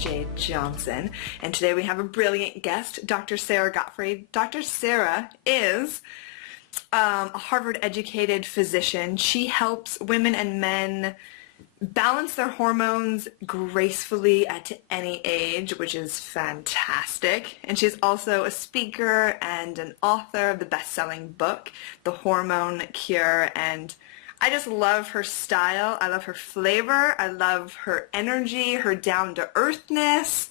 J. Johnson, and today we have a brilliant guest, Dr. Sara Gottfried. Dr. Sara is a Harvard-educated physician. She helps women and men balance their hormones gracefully at any age, which is fantastic. And she's also a speaker and an author of the best-selling book, The Hormone Cure. And I just love her style. I love her flavor. I love her energy, her down-to-earthness.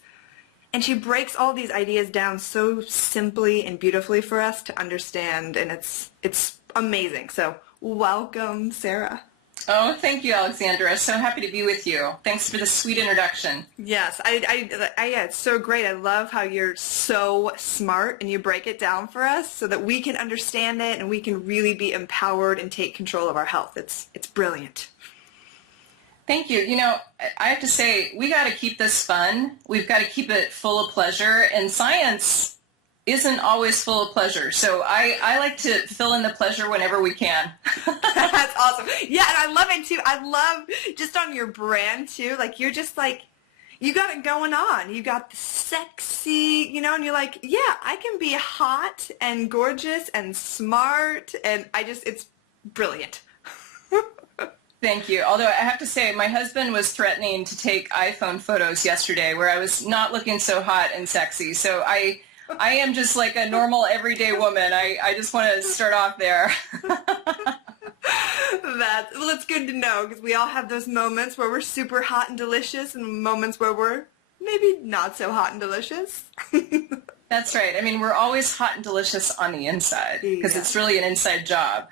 And she breaks all these ideas down so simply and beautifully for us to understand. And it's amazing. So welcome, Sara. Oh, thank you, Alexandra. So happy to be with you. Thanks for the sweet introduction. Yes, yeah, it's so great. I love how you're so smart and you break it down for us so that we can understand it and we can really be empowered and take control of our health. It's brilliant. Thank you. You know, I have to say, we got to keep this fun. We've got to keep it full of pleasure, and science isn't always full of pleasure. So I like to fill in the pleasure whenever we can. That's awesome. Yeah, and I love it too. I love just on your brand too. Like you're just like, you got it going on. You got the sexy, you know, and you're like, yeah, I can be hot and gorgeous and smart. And it's brilliant. Thank you. Although I have to say, my husband was threatening to take iPhone photos yesterday where I was not looking so hot and sexy. So I am just like a normal everyday woman. I just want to start off there. It's good to know because we all have those moments where we're super hot and delicious and moments where we're maybe not so hot and delicious. That's right. I mean, we're always hot and delicious on the inside because it's really an inside job.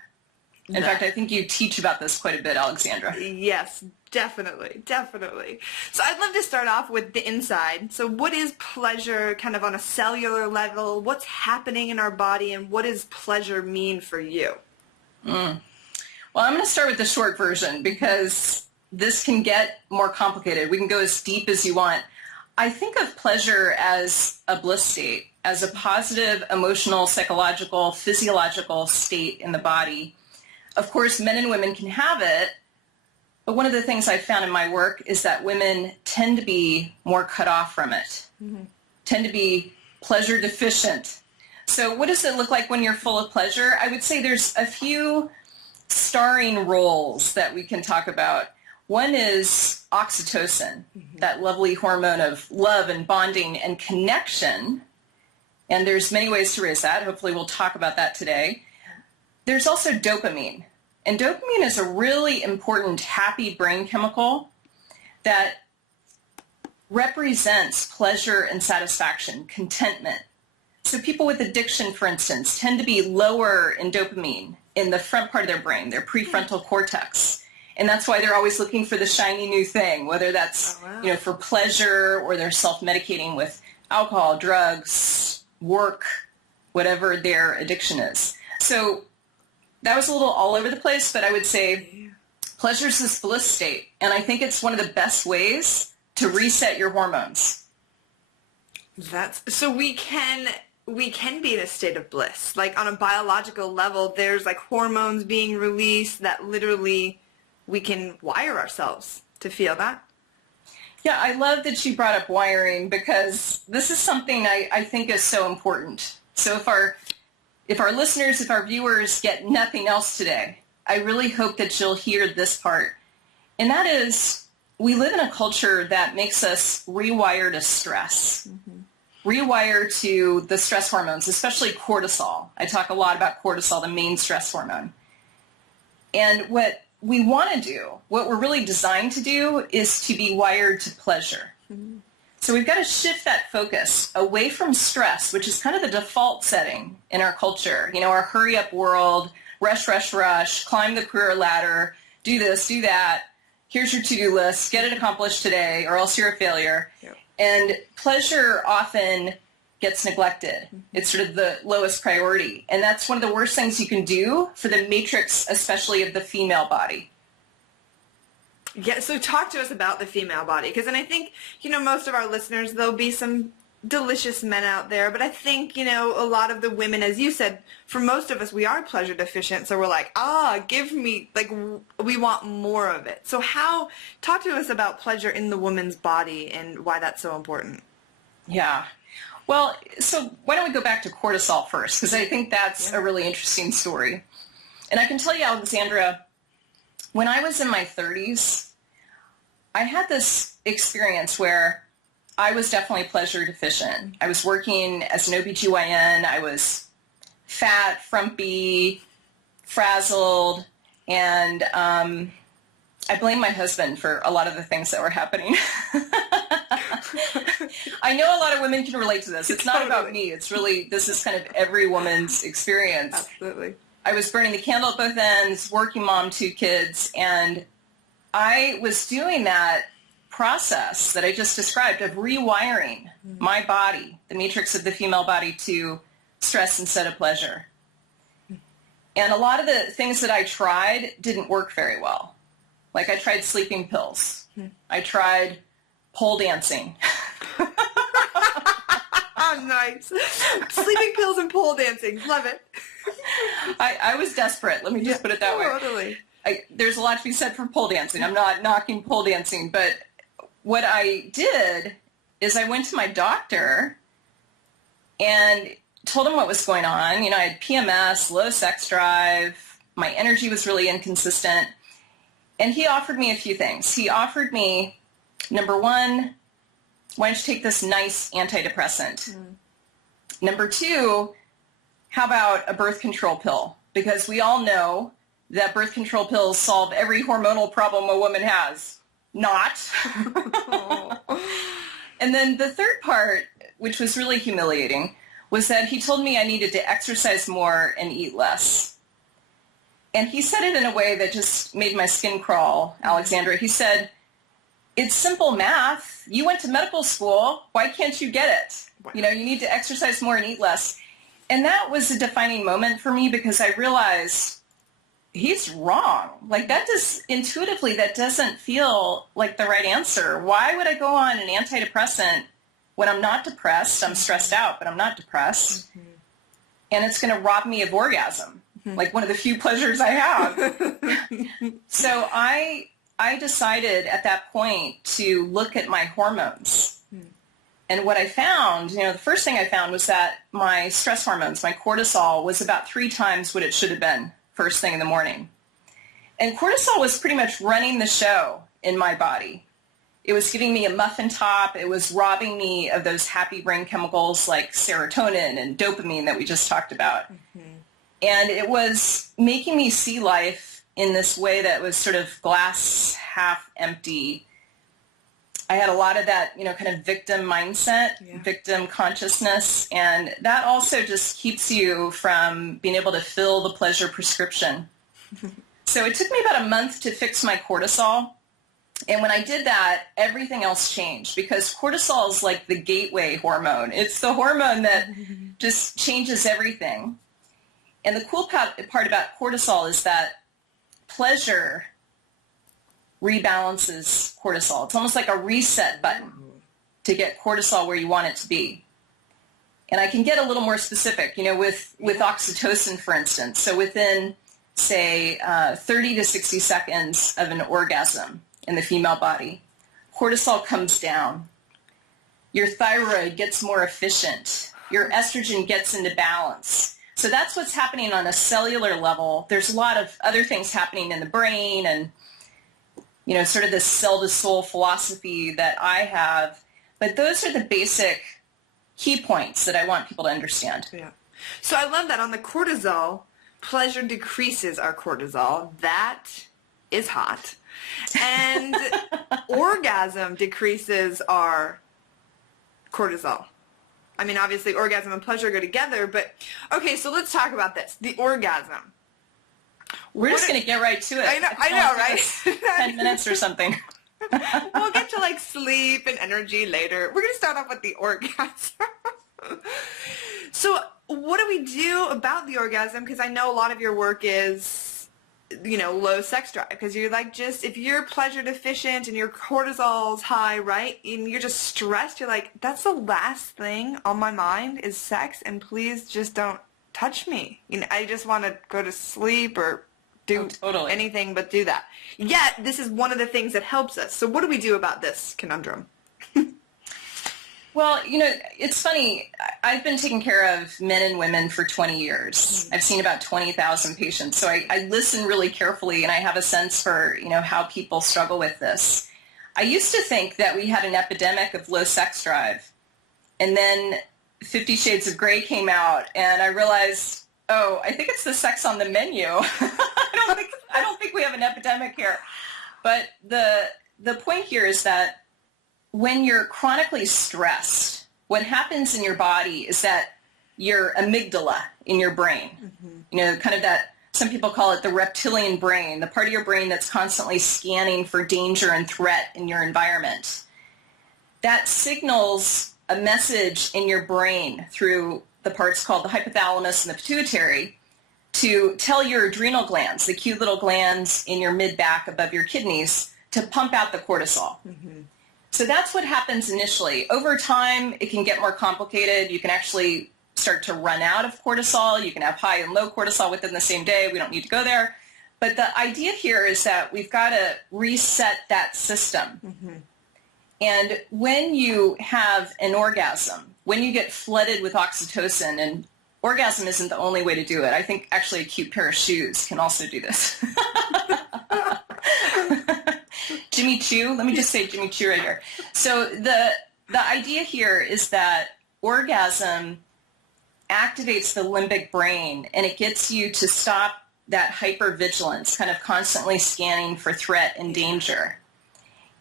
In fact, I think you teach about this quite a bit, Alexandra. Yes, definitely, definitely. So I'd love to start off with the inside. So what is pleasure kind of on a cellular level? What's happening in our body, and what does pleasure mean for you? Well, I'm going to start with the short version because this can get more complicated. We can go as deep as you want. I think of pleasure as a bliss state, as a positive emotional, psychological, physiological state in the body. Of course, men and women can have it, but one of the things I've found in my work is that women tend to be more cut off from it, tend to be pleasure deficient. So what does it look like when you're full of pleasure? I would say there's a few starring roles that we can talk about. One is oxytocin, that lovely hormone of love and bonding and connection. And there's many ways to raise that. Hopefully we'll talk about that today. There's also dopamine, and dopamine is a really important happy brain chemical that represents pleasure and satisfaction, contentment. So people with addiction, for instance, tend to be lower in dopamine in the front part of their brain, their prefrontal cortex. And that's why they're always looking for the shiny new thing, whether that's for pleasure or they're self-medicating with alcohol, drugs, work, whatever their addiction is. So that was a little all over the place, but I would say pleasure is this bliss state, and I think it's one of the best ways to reset your hormones. So we can be in a state of bliss. Like on a biological level, there's like hormones being released that literally we can wire ourselves to feel that. Yeah, I love that you brought up wiring because this is something I think is so important. So if our listeners, if our viewers get nothing else today, I really hope that you'll hear this part. And that is, we live in a culture that makes us rewire to stress, rewire to the stress hormones, especially cortisol. I talk a lot about cortisol, the main stress hormone. And what we want to do, what we're really designed to do, is to be wired to pleasure. So we've got to shift that focus away from stress, which is kind of the default setting in our culture. You know, our hurry-up world, rush, rush, rush, climb the career ladder, do this, do that. Here's your to-do list. Get it accomplished today, or else you're a failure. Yep. And pleasure often gets neglected. It's sort of the lowest priority. And that's one of the worst things you can do for the matrix, especially of the female body. Yeah, so talk to us about the female body, because, and I think, most of our listeners, there'll be some delicious men out there, but I think, a lot of the women, as you said, for most of us, we are pleasure deficient, so we're like, give me, like, we want more of it. So talk to us about pleasure in the woman's body and why that's so important. Yeah. Well, so why don't we go back to cortisol first, because I think that's a really interesting story. And I can tell you, Alexandra, when I was in my 30s, I had this experience where I was definitely pleasure deficient. I was working as an OBGYN. I was fat, frumpy, frazzled, and I blame my husband for a lot of the things that were happening. I know a lot of women can relate to this. It's not about me. It's really, this is kind of every woman's experience. Absolutely. I was burning the candle at both ends, working mom, 2 kids, and I was doing that process that I just described of rewiring my body, the matrix of the female body, to stress instead of pleasure. And a lot of the things that I tried didn't work very well. Like I tried sleeping pills. I tried pole dancing. Nice. Sleeping pills and pole dancing. Love it. I was desperate. Let me just put it that way. Totally. There's a lot to be said for pole dancing. I'm not knocking pole dancing, but what I did is I went to my doctor and told him what was going on. I had PMS, low sex drive, my energy was really inconsistent, and he offered me a few things. He offered me, number 1, why don't you take this nice antidepressant? Number 2, how about a birth control pill? Because we all know that birth control pills solve every hormonal problem a woman has. Not. And then the third part, which was really humiliating, was that he told me I needed to exercise more and eat less. And he said it in a way that just made my skin crawl, Alexandra. He said, it's simple math. You went to medical school. Why can't you get it? Wow. You need to exercise more and eat less. And that was a defining moment for me because I realized he's wrong. Like intuitively, that doesn't feel like the right answer. Why would I go on an antidepressant when I'm not depressed? I'm stressed out, but I'm not depressed. And it's going to rob me of orgasm, like one of the few pleasures I have. So I decided at that point to look at my hormones. And what I found, the first thing I found was that my stress hormones, my cortisol, was about 3 times what it should have been first thing in the morning. And cortisol was pretty much running the show in my body. It was giving me a muffin top. It was robbing me of those happy brain chemicals like serotonin and dopamine that we just talked about. And it was making me see life in this way that was sort of glass half empty. I had a lot of that, kind of victim mindset, victim consciousness, and that also just keeps you from being able to fill the pleasure prescription. So it took me about a month to fix my cortisol, and when I did that, everything else changed because cortisol is like the gateway hormone. It's the hormone that just changes everything. And the cool part about cortisol is that pleasure rebalances cortisol. It's almost like a reset button to get cortisol where you want it to be. And I can get a little more specific, with oxytocin, for instance. So within, say, 30 to 60 seconds of an orgasm in the female body, cortisol comes down. Your thyroid gets more efficient. Your estrogen gets into balance. So that's what's happening on a cellular level. There's a lot of other things happening in the brain and sort of this cell-to-soul philosophy that I have. But those are the basic key points that I want people to understand. Yeah. So I love that on the cortisol, pleasure decreases our cortisol. That is hot. And orgasm decreases our cortisol. I mean, obviously orgasm and pleasure go together, but okay, so let's talk about this. The orgasm. We're just going to get right to it. I know, right? 10 minutes or something. We'll get to like sleep and energy later. We're going to start off with the orgasm. So what do we do about the orgasm? Because I know a lot of your work is low sex drive, because you're like, just if you're pleasure deficient and your cortisol's high, right, and you're just stressed, you're like, that's the last thing on my mind is sex, and please just don't touch me. I just want to go to sleep or do totally. anything but do that. Yet this is one of the things that helps us. So what do we do about this conundrum? Well, it's funny. I've been taking care of men and women for 20 years. I've seen about 20,000 patients. So I listen really carefully, and I have a sense for, how people struggle with this. I used to think that we had an epidemic of low sex drive. And then 50 Shades of Grey came out, and I realized, oh, I think it's the sex on the menu. I don't think we have an epidemic here. But the point here is that when you're chronically stressed, what happens in your body is that your amygdala in your brain, kind of that, some people call it the reptilian brain, the part of your brain that's constantly scanning for danger and threat in your environment, that signals a message in your brain through the parts called the hypothalamus and the pituitary to tell your adrenal glands, the cute little glands in your mid-back above your kidneys, to pump out the cortisol. So that's what happens initially. Over time, it can get more complicated. You can actually start to run out of cortisol. You can have high and low cortisol within the same day. We don't need to go there. But the idea here is that we've got to reset that system. And when you have an orgasm, when you get flooded with oxytocin, and orgasm isn't the only way to do it. I think actually a cute pair of shoes can also do this. Jimmy Choo, let me just say Jimmy Choo right here. So the idea here is that orgasm activates the limbic brain, and it gets you to stop that hypervigilance, kind of constantly scanning for threat and danger.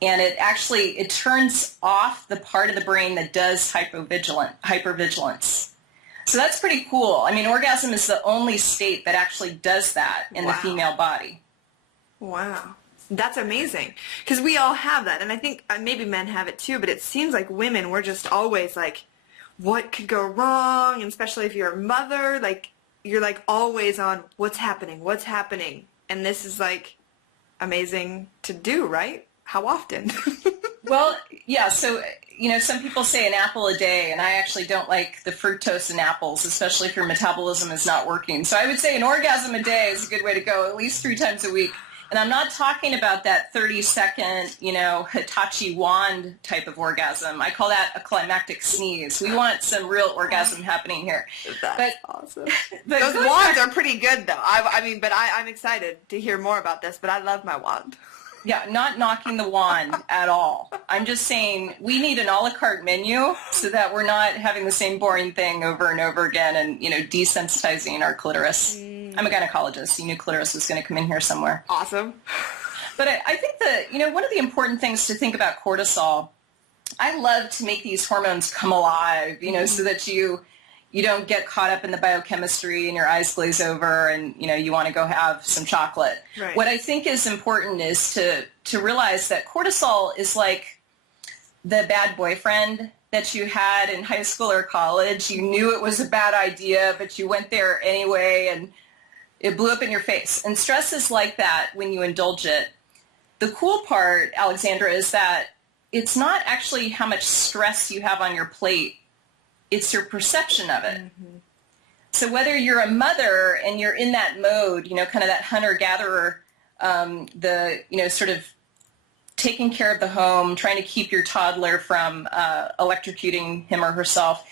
And it turns off the part of the brain that does hypervigilance. So that's pretty cool. I mean, orgasm is the only state that actually does that in the female body. Wow. That's amazing, because we all have that, and I think maybe men have it too, but it seems like women, we're just always like, what could go wrong, and especially if you're a mother, like, you're like always on what's happening, and this is like amazing to do, right? How often? Well, yeah, so, some people say an apple a day, and I actually don't like the fructose in apples, especially if your metabolism is not working. So I would say an orgasm a day is a good way to go, at least 3 times a week. And I'm not talking about that 30-second, Hitachi wand type of orgasm. I call that a climactic sneeze. We want some real orgasm happening here. That's awesome. Those wands are pretty good, though. I'm excited to hear more about this, but I love my wand. Yeah, not knocking the wand at all. I'm just saying we need an a la carte menu so that we're not having the same boring thing over and over again and, desensitizing our clitoris. I'm a gynecologist. You knew clitoris was going to come in here somewhere. Awesome. But I think that, one of the important things to think about cortisol, I love to make these hormones come alive, so that you don't get caught up in the biochemistry and your eyes glaze over and, you want to go have some chocolate. Right. What I think is important is to realize that cortisol is like the bad boyfriend that you had in high school or college. You knew it was a bad idea, but you went there anyway, and it blew up in your face. And stress is like that when you indulge it. The cool part, Alexandra, is that it's not actually how much stress you have on your plate. It's your perception of it. So whether you're a mother and you're in that mode, kind of that hunter-gatherer, sort of taking care of the home, trying to keep your toddler from electrocuting him or herself,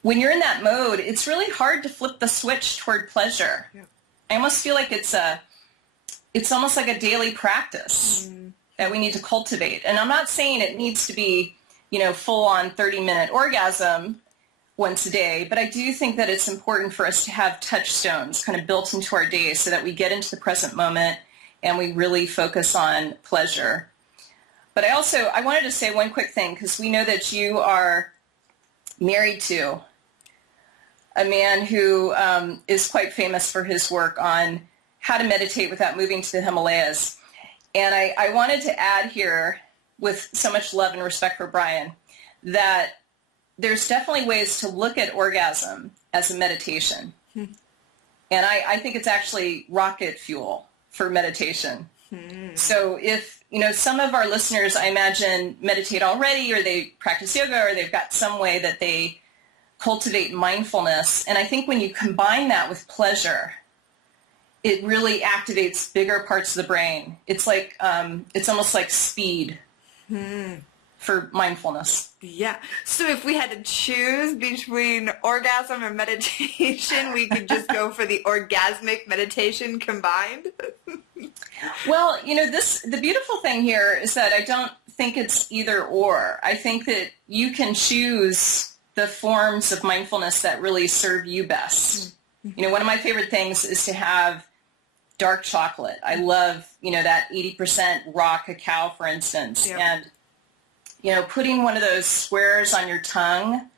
when you're in that mode, it's really hard to flip the switch toward pleasure. Yeah. I almost feel like it's almost like a daily practice that we need to cultivate. And I'm not saying it needs to be, full-on 30-minute orgasm once a day, but I do think that it's important for us to have touchstones kind of built into our day so that we get into the present moment and we really focus on pleasure. But I wanted to say one quick thing, because we know that you are married to a man who is quite famous for his work on how to meditate without moving to the Himalayas. And I wanted to add here, with so much love and respect for Brian, that there's definitely ways to look at orgasm as a meditation. And I think it's actually rocket fuel for meditation. So if, some of our listeners, I imagine, meditate already, or they practice yoga, or they've got some way that they cultivate mindfulness. And I think when you combine that with pleasure, it really activates bigger parts of the brain. It's like, it's almost like speed for mindfulness. Yeah. So if we had to choose between orgasm and meditation, we could just go for the orgasmic meditation combined. Well, the beautiful thing here is that I don't think it's either or. I think that you can choose the forms of mindfulness that really serve you best. One of my favorite things is to have dark chocolate. I love, that 80% raw cacao, for instance. Yep. And, putting one of those squares on your tongue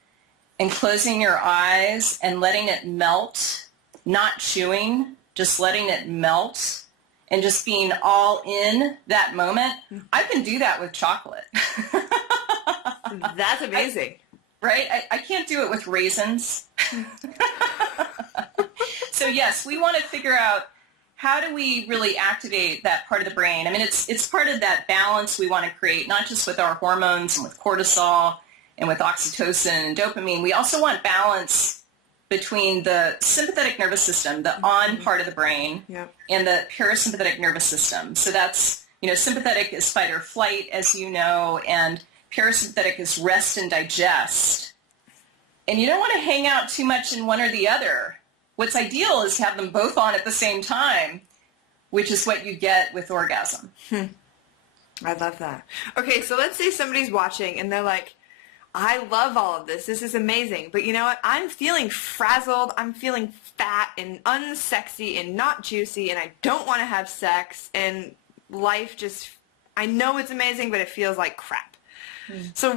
and closing your eyes and letting it melt, not chewing, just letting it melt and just being all in that moment. I can do that with chocolate. That's amazing. Right? I can't do it with raisins. So yes, we want to figure out, how do we really activate that part of the brain? I mean, it's part of that balance we want to create, not just with our hormones and with cortisol and with oxytocin and dopamine. We also want balance between the sympathetic nervous system, the on part of the brain, and the parasympathetic nervous system. So that's, sympathetic is fight or flight, as you know, and parasympathetic is rest and digest. And you don't want to hang out too much in one or the other. What's ideal is to have them both on at the same time, which is what you get with orgasm. I love that. Okay, so let's say somebody's watching and they're like, I love all of this. This is amazing. But you know what? I'm feeling frazzled. I'm feeling fat and unsexy and not juicy, and I don't want to have sex, and life just, I know it's amazing, but it feels like crap. So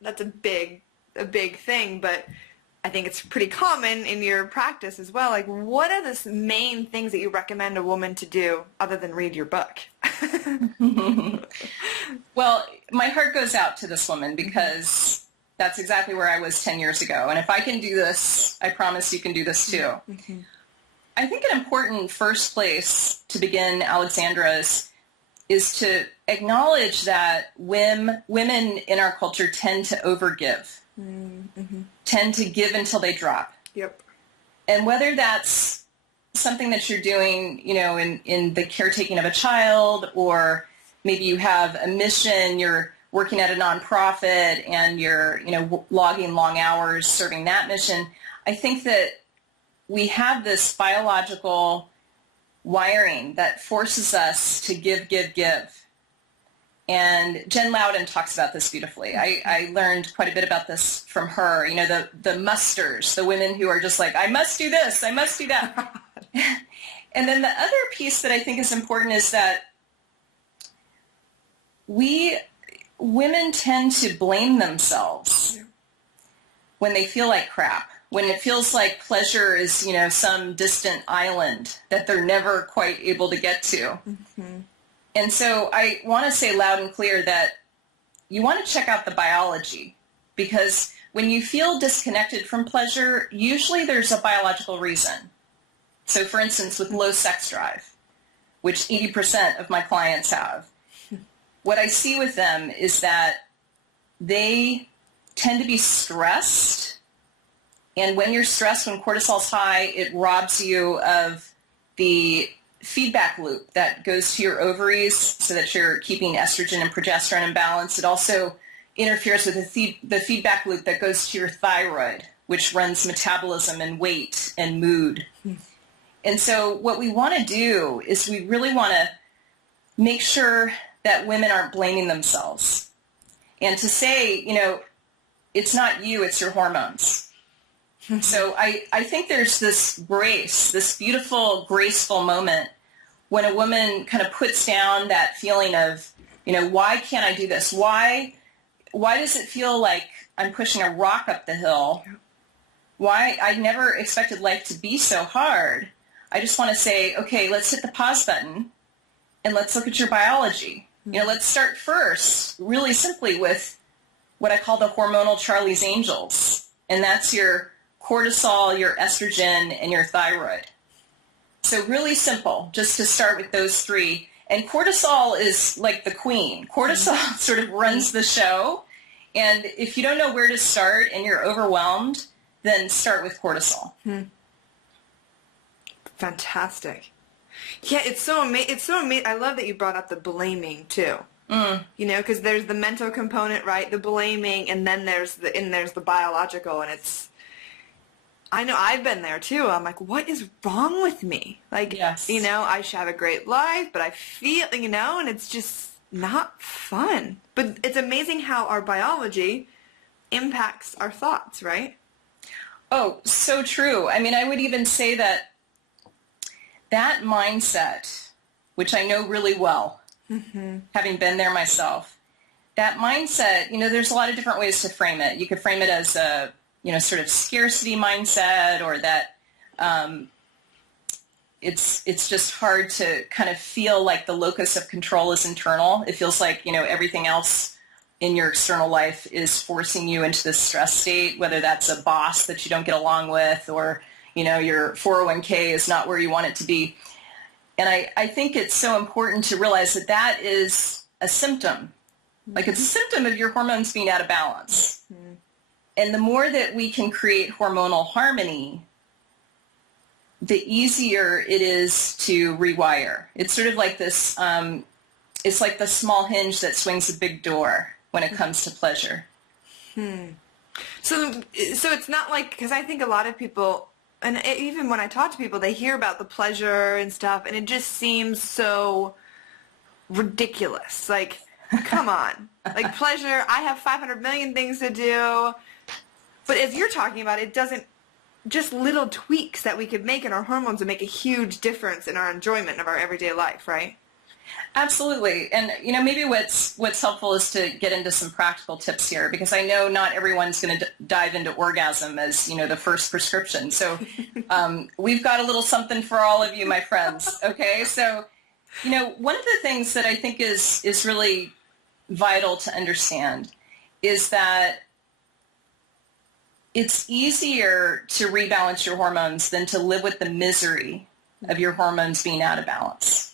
that's a big thing, but I think it's pretty common in your practice as well. Like, what are the main things that you recommend a woman to do other than read your book? Well, my heart goes out to this woman because that's exactly where I was 10 years ago. And if I can do this, I promise you can do this too. I think an important first place to begin, Alexandra, is to acknowledge that women in our culture tend to overgive. Tend to give until they drop. Yep. And whether that's something that you're doing, in the caretaking of a child, or maybe you have a mission, you're working at a nonprofit and you're, logging long hours serving that mission, I think that we have this biological wiring that forces us to give. And Jen Loudon talks about this beautifully. I learned quite a bit about this from her. The musters, the women who are just like, I must do this, I must do that. And then the other piece that I think is important is that women tend to blame themselves when they feel like crap, when it feels like pleasure is, some distant island that they're never quite able to get to. And so I want to say loud and clear that you want to check out the biology, because when you feel disconnected from pleasure, usually there's a biological reason. So for instance, with low sex drive, which 80% of my clients have, what I see with them is that they tend to be stressed. And when you're stressed, when cortisol's high, it robs you of the feedback loop that goes to your ovaries so that you're keeping estrogen and progesterone in balance. It also interferes with the feedback loop that goes to your thyroid, which runs metabolism and weight and mood. And so what we want to do is we really want to make sure that women aren't blaming themselves. And to say, it's not you, it's your hormones. So I think there's this grace, this beautiful, graceful moment when a woman kind of puts down that feeling of, why can't I do this? Why does it feel like I'm pushing a rock up the hill? Why? I never expected life to be so hard. I just want to say, okay, let's hit the pause button and let's look at your biology. Let's start first, really simply, with what I call the hormonal Charlie's Angels. And that's your cortisol, your estrogen, and your thyroid. So really simple, just to start with those three. And cortisol is like the queen. Cortisol sort of runs the show. And if you don't know where to start and you're overwhelmed, then start with cortisol. Fantastic. Yeah, it's so amazing. I love that you brought up the blaming too. You know, because there's the mental component, right? The blaming, and then there's the biological, and it's. I know I've been there too. I'm like, what is wrong with me? Like, Yes. you know, I should have a great life, but I feel, you know, and it's just not fun. But it's amazing how our biology impacts our thoughts, right? Oh, so true. I mean, I would even say that mindset, which I know really well, having been there myself, that mindset, you know, there's a lot of different ways to frame it. You could frame it as a, you know, sort of scarcity mindset, or that it's just hard to kind of feel like the locus of control is internal. It feels like, you know, everything else in your external life is forcing you into this stress state, whether that's a boss that you don't get along with, or, you know, your 401k is not where you want it to be. And I think it's so important to realize that that is a symptom. Like, it's a symptom of your hormones being out of balance. And the more that we can create hormonal harmony, the easier it is to rewire. It's sort of like this, it's like the small hinge that swings a big door when it comes to pleasure. So it's not like, because I think a lot of people, and even when I talk to people, they hear about the pleasure and stuff, and it just seems so ridiculous. Like, come on. Like, pleasure, I have 500 million things to do. But as you're talking about, it doesn't, just little tweaks that we could make in our hormones would make a huge difference in our enjoyment of our everyday life, right? Absolutely. And, you know, maybe what's helpful is to get into some practical tips here, because I know not everyone's going to dive into orgasm as, you know, the first prescription. So we've got a little something for all of you, my friends. Okay. So, you know, one of the things that I think is really vital to understand is that it's easier to rebalance your hormones than to live with the misery of your hormones being out of balance.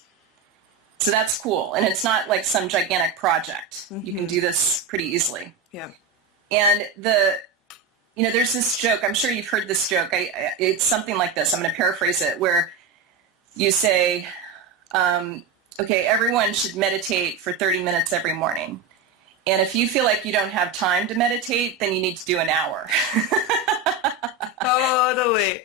So that's cool. And it's not like some gigantic project. You can do this pretty easily. Yeah. And you know, there's this joke, I'm sure you've heard this joke. It's something like this. I'm going to paraphrase it, where you say, okay, everyone should meditate for 30 minutes every morning. And if you feel like you don't have time to meditate, then you need to do an hour. Totally.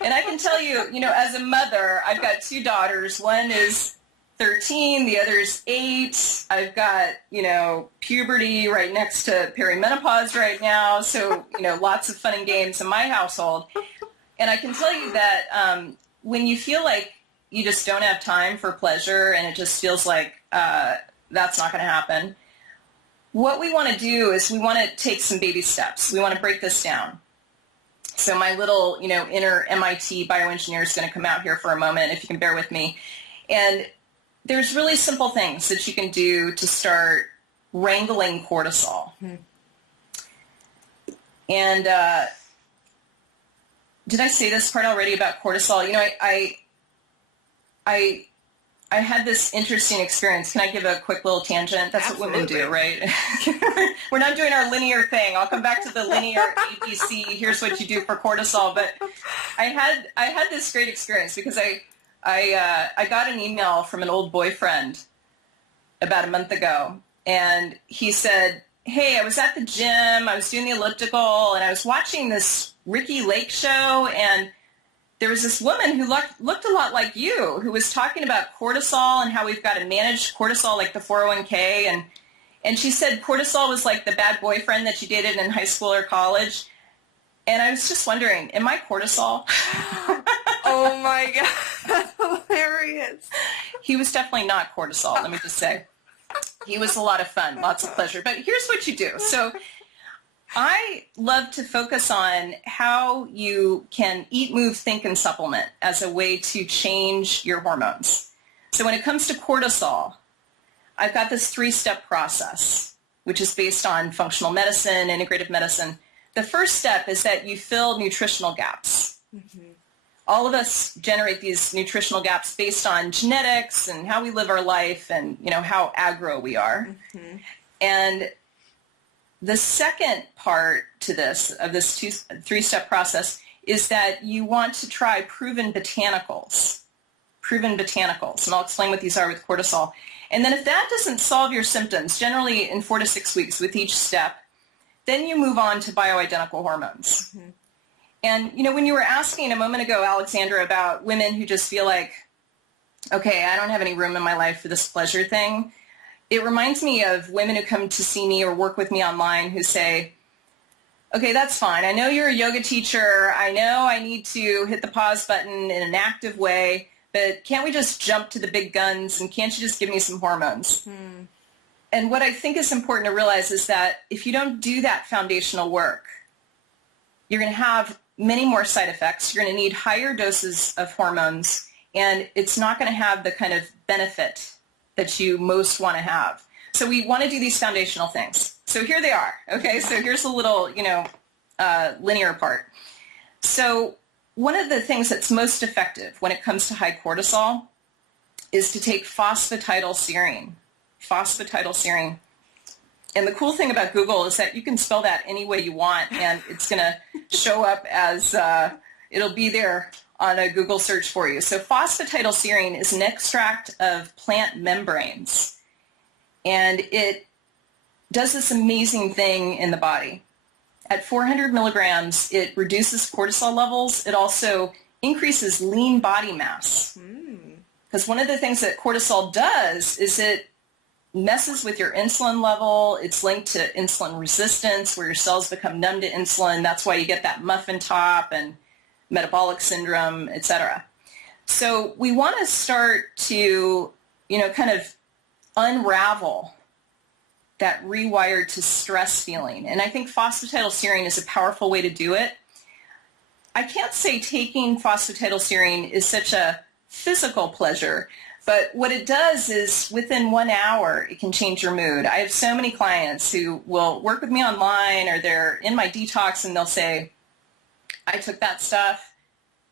And I can tell you, you know, as a mother, I've got two daughters. One is 13, the other's 8. I've got, you know, puberty right next to perimenopause right now. So, you know, lots of fun and games in my household. And I can tell you that when you feel like you just don't have time for pleasure and it just feels like that's not going to happen, what we want to do is we want to take some baby steps. We want to break this down. So my little, you know, inner MIT bioengineer is going to come out here for a moment, if you can bear with me. And there's really simple things that you can do to start wrangling cortisol. And did I say this part already about cortisol? You know, I had this interesting experience. Can I give a quick little tangent? That's Absolutely. What women do, right? We're not doing our linear thing. I'll come back to the linear ABC. Here's what you do for cortisol. But I had this great experience because I got an email from an old boyfriend about a month ago, and he said, hey, I was at the gym, I was doing the elliptical, and I was watching this Ricky Lake show, and there was this woman who looked a lot like you, who was talking about cortisol and how we've got to manage cortisol like the 401k, and she said cortisol was like the bad boyfriend that she dated in high school or college. And I was just wondering, am I cortisol? Oh my God, that's hilarious. He was definitely not cortisol, let me just say. He was a lot of fun, lots of pleasure. But here's what you do. So I love to focus on how you can eat, move, think, and supplement as a way to change your hormones. So when it comes to cortisol, I've got this 3-step process, which is based on functional medicine, integrative medicine. The first step is that you fill nutritional gaps. all of us generate these nutritional gaps based on genetics and how we live our life and, how aggro we are. Mm-hmm. And the second part to this, of this three-step process, is that you want to try proven botanicals. And I'll explain what these are with cortisol. And then if that doesn't solve your symptoms, generally in 4 to 6 weeks with each step, then you move on to bioidentical hormones. Mm-hmm. And, when you were asking a moment ago, Alexandra, about women who just feel like, okay, I don't have any room in my life for this pleasure thing, it reminds me of women who come to see me or work with me online who say, okay, that's fine. I know you're a yoga teacher. I know I need to hit the pause button in an active way, but can't we just jump to the big guns and can't you just give me some hormones? Hmm. And what I think is important to realize is that if you don't do that foundational work, you're going to have many more side effects. You're going to need higher doses of hormones, and it's not going to have the kind of benefit that you most want to have. So we want to do these foundational things. So here they are. Okay, so here's a little, linear part. So one of the things that's most effective when it comes to high cortisol is to take phosphatidylserine. And the cool thing about Google is that you can spell that any way you want, and it's going to show up as, it'll be there on a Google search for you. So phosphatidylserine is an extract of plant membranes, and it does this amazing thing in the body. At 400 milligrams, it reduces cortisol levels. It also increases lean body mass. Because one of the things that cortisol does is it messes with your insulin level. It's linked to insulin resistance, where your cells become numb to insulin. That's why you get that muffin top and metabolic syndrome, etc. So we want to start to, kind of unravel that rewired to stress feeling. And I think phosphatidylserine is a powerful way to do it. I can't say taking phosphatidylserine is such a physical pleasure, but what it does is within 1 hour, it can change your mood. I have so many clients who will work with me online, or they're in my detox, and they'll say, I took that stuff,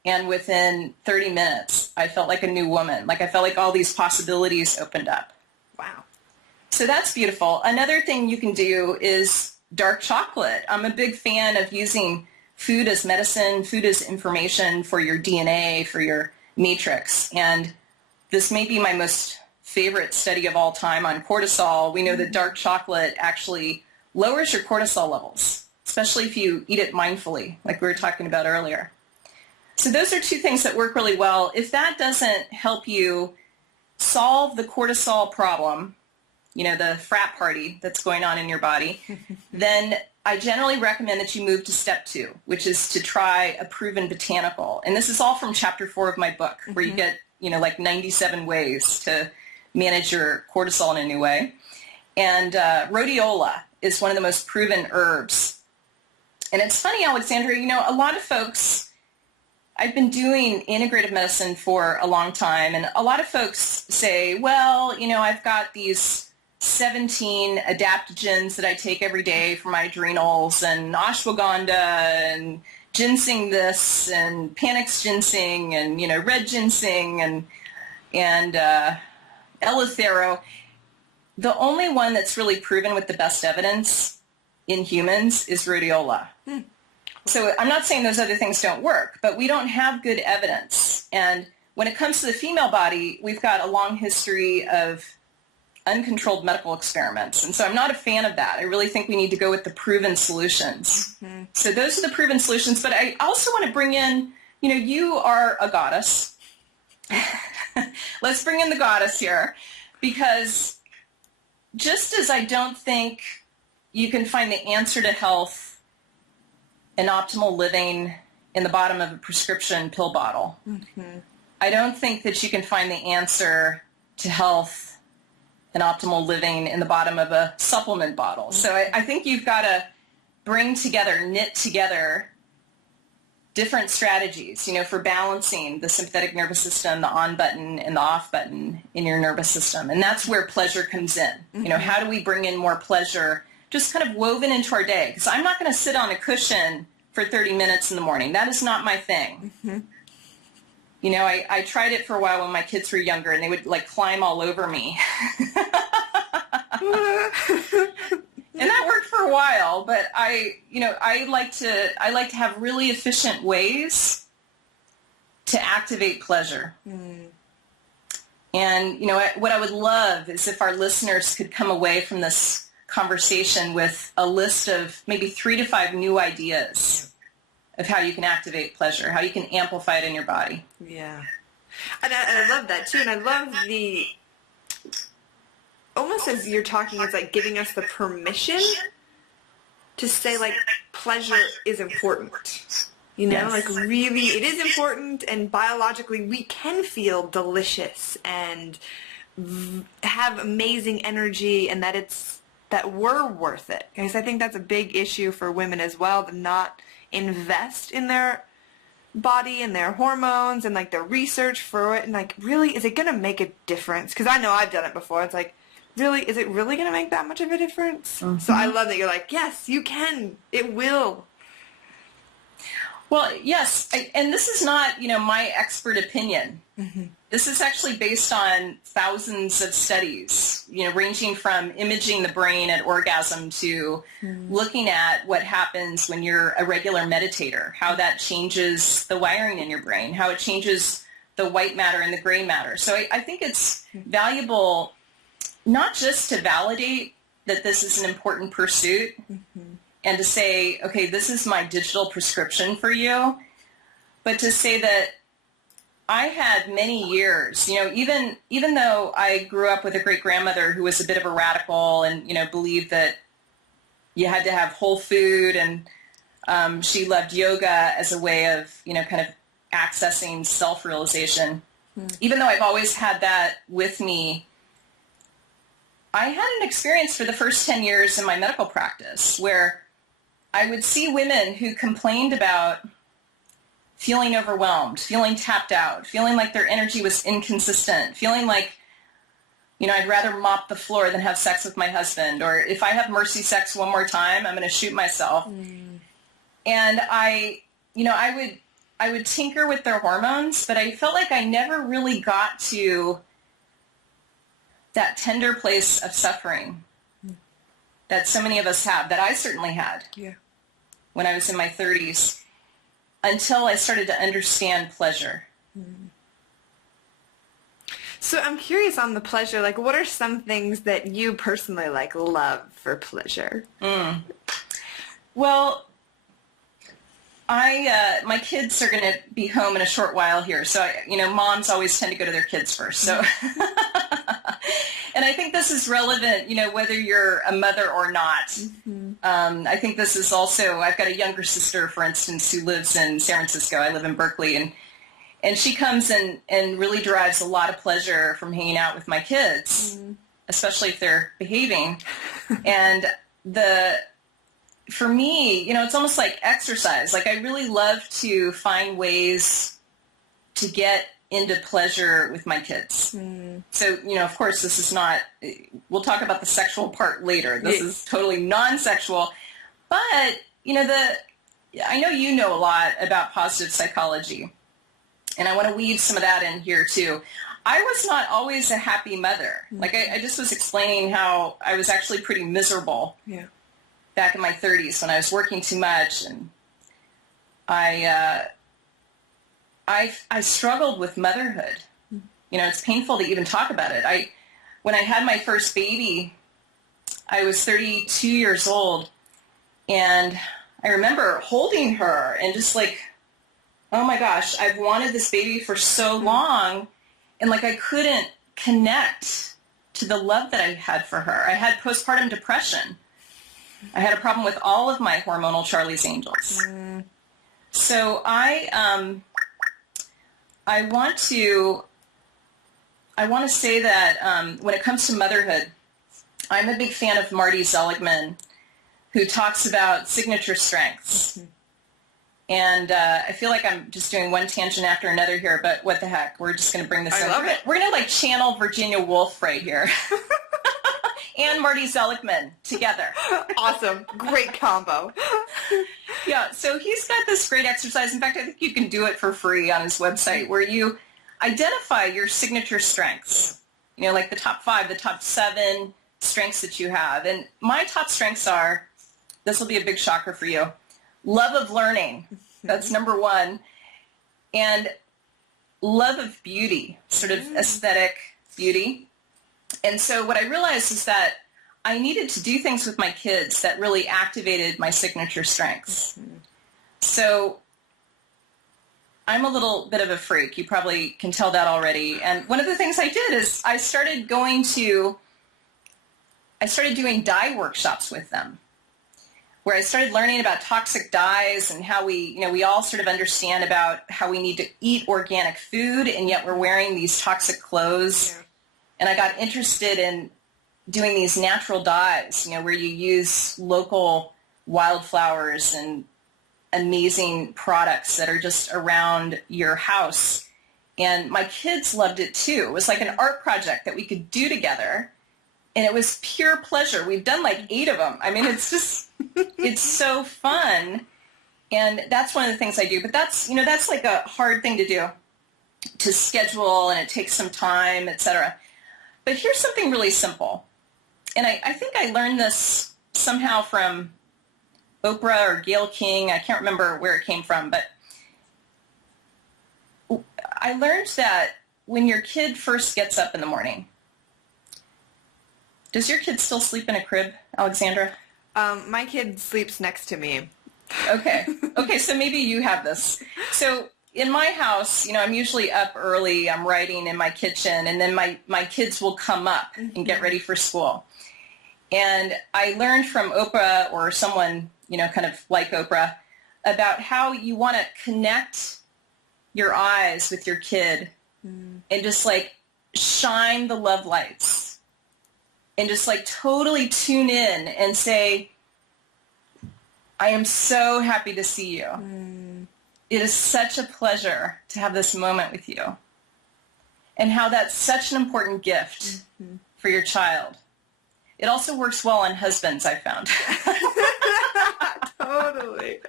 and within 30 minutes, I felt like a new woman. Like I felt like all these possibilities opened up. Wow. So that's beautiful. Another thing you can do is dark chocolate. I'm a big fan of using food as medicine, food as information for your DNA, for your matrix. And this may be my most favorite study of all time on cortisol. We know that dark chocolate actually lowers your cortisol levels, especially if you eat it mindfully, like we were talking about earlier. So those are two things that work really well. If that doesn't help you solve the cortisol problem, the frat party that's going on in your body, then I generally recommend that you move to step 2, which is to try a proven botanical. And this is all from chapter 4 of my book, where you get, like 97 ways to manage your cortisol in a new way. And rhodiola is one of the most proven herbs. And it's funny, Alexandra, a lot of folks, I've been doing integrative medicine for a long time, and a lot of folks say, well, I've got these 17 adaptogens that I take every day for my adrenals, and ashwagandha, and ginseng this, and panax ginseng, and, red ginseng, and eleuthero. The only one that's really proven with the best evidence in humans is rhodiola. So I'm not saying those other things don't work, but we don't have good evidence. And when it comes to the female body, we've got a long history of uncontrolled medical experiments. And so I'm not a fan of that. I really think we need to go with the proven solutions. So those are the proven solutions. But I also want to bring in, you are a goddess. Let's bring in the goddess here, because just as I don't think you can find the answer to health and optimal living in the bottom of a prescription pill bottle, I don't think that you can find the answer to health and optimal living in the bottom of a supplement bottle. So I think you've got to knit together different strategies, for balancing the sympathetic nervous system, the on button and the off button in your nervous system. And that's where pleasure comes in. How do we bring in more pleasure just kind of woven into our day? Because I'm not going to sit on a cushion for 30 minutes in the morning. That is not my thing. I tried it for a while when my kids were younger, and they would like climb all over me. And that worked for a while, but I like to have really efficient ways to activate pleasure. And, what I would love is if our listeners could come away from this conversation with a list of maybe 3 to 5 new ideas of how you can activate pleasure, how you can amplify it in your body. Yeah. And I love that too. And I love almost as you're talking, it's like giving us the permission to say like pleasure is important. Yes. Like really it is important, and biologically we can feel delicious and have amazing energy, and that we're worth it. Because I think that's a big issue for women as well, to not invest in their body and their hormones and like the research for it, and like really is it going to make a difference? Because I know I've done it before. It's like, really, is it really going to make that much of a difference? Mm-hmm. So I love that you're like, yes, you can. It will. Well, yes, and this is not, my expert opinion. Mm-hmm. This is actually based on thousands of studies, ranging from imaging the brain at orgasm to looking at what happens when you're a regular meditator, how that changes the wiring in your brain, how it changes the white matter and the gray matter. So I think it's valuable not just to validate that this is an important pursuit, and to say, okay, this is my digital prescription for you, but to say that I had many years, even though I grew up with a great-grandmother who was a bit of a radical and, believed that you had to have whole food, and she loved yoga as a way of, kind of accessing self-realization. Even though I've always had that with me, I had an experience for the first 10 years in my medical practice where I would see women who complained about feeling overwhelmed, feeling tapped out, feeling like their energy was inconsistent, feeling like, I'd rather mop the floor than have sex with my husband, or if I have mercy sex one more time, I'm going to shoot myself. And I would tinker with their hormones, but I felt like I never really got to that tender place of suffering that so many of us have, that I certainly had when I was in my 30s, until I started to understand pleasure. So I'm curious on the pleasure, like what are some things that you personally love for pleasure? Well, my kids are going to be home in a short while here, so moms always tend to go to their kids first. So, and I think this is relevant, whether you're a mother or not. I think this is also, I've got a younger sister, for instance, who lives in San Francisco. I live in Berkeley, and she comes and really derives a lot of pleasure from hanging out with my kids, especially if they're behaving. And for me, it's almost like exercise. Like I really love to find ways to get into pleasure with my kids. So, of course, this is not, we'll talk about the sexual part later. This is totally non-sexual. But, I know you know a lot about positive psychology, and I want to weave some of that in here too. I was not always a happy mother. Like I just was explaining how I was actually pretty miserable back in my 30s when I was working too much, and I struggled with motherhood. It's painful to even talk about it. When I had my first baby, I was 32 years old, and I remember holding her and just like, oh my gosh, I've wanted this baby for so long, and like I couldn't connect to the love that I had for her. I had postpartum depression. I had a problem with all of my hormonal Charlie's Angels. So I want to say that when it comes to motherhood, I'm a big fan of Marty Seligman, who talks about signature strengths. And I feel like I'm just doing one tangent after another here, but what the heck? We're just going to bring this in. I love it. We're going to channel Virginia Woolf right here. and Marty Seligman together. Awesome. Great combo. Yeah, so he's got this great exercise. In fact, I think you can do it for free on his website, where you identify your signature strengths. You know, like the top 5, the top 7 strengths that you have. And my top strengths are, this will be a big shocker for you, love of learning. That's number 1. And love of beauty, sort of aesthetic beauty. And so what I realized is that I needed to do things with my kids that really activated my signature strengths. So I'm a little bit of a freak. You probably can tell that already. And one of the things I did is I started doing dye workshops with them, where I started learning about toxic dyes and how we all sort of understand about how we need to eat organic food, and yet we're wearing these toxic clothes. Yeah. And I got interested in doing these natural dyes, where you use local wildflowers and amazing products that are just around your house. And my kids loved it too. It was like an art project that we could do together. And it was pure pleasure. We've done like 8 of them. I mean, it's just, it's so fun. And that's one of the things I do. But that's like a hard thing to do, to schedule, and it takes some time, etc. But here's something really simple. And I think I learned this somehow from Oprah or Gayle King. I can't remember where it came from. But I learned that when your kid first gets up in the morning, does your kid still sleep in a crib, Alexandra? My kid sleeps next to me. Okay. Okay, so maybe you have this. So in my house, I'm usually up early. I'm writing in my kitchen, and then my kids will come up and get ready for school. And I learned from Oprah, or someone, kind of like Oprah, about how you want to connect your eyes with your kid and just like shine the love lights. And just like totally tune in and say, I am so happy to see you. It is such a pleasure to have this moment with you. And how that's such an important gift for your child. It also works well on husbands, I found. Totally.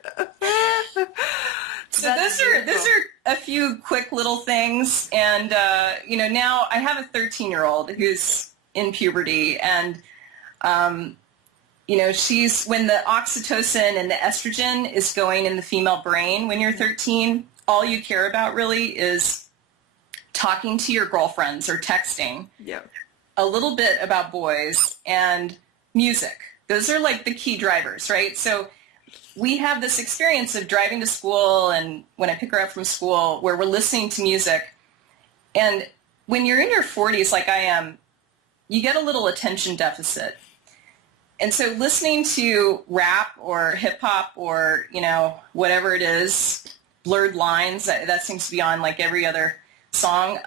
So those are a few quick little things. And, now I have a 13-year-old who's in puberty, and she's, when the oxytocin and the estrogen is going in the female brain when you're 13, all you care about really is talking to your girlfriends or texting. Yep. A little bit about boys and music. Those are like the key drivers, right? So we have this experience of driving to school, and when I pick her up from school, where we're listening to music. And when you're in your 40s like I am, you get a little attention deficit. And so listening to rap or hip hop or, whatever it is, blurred lines, that seems to be on like every other song,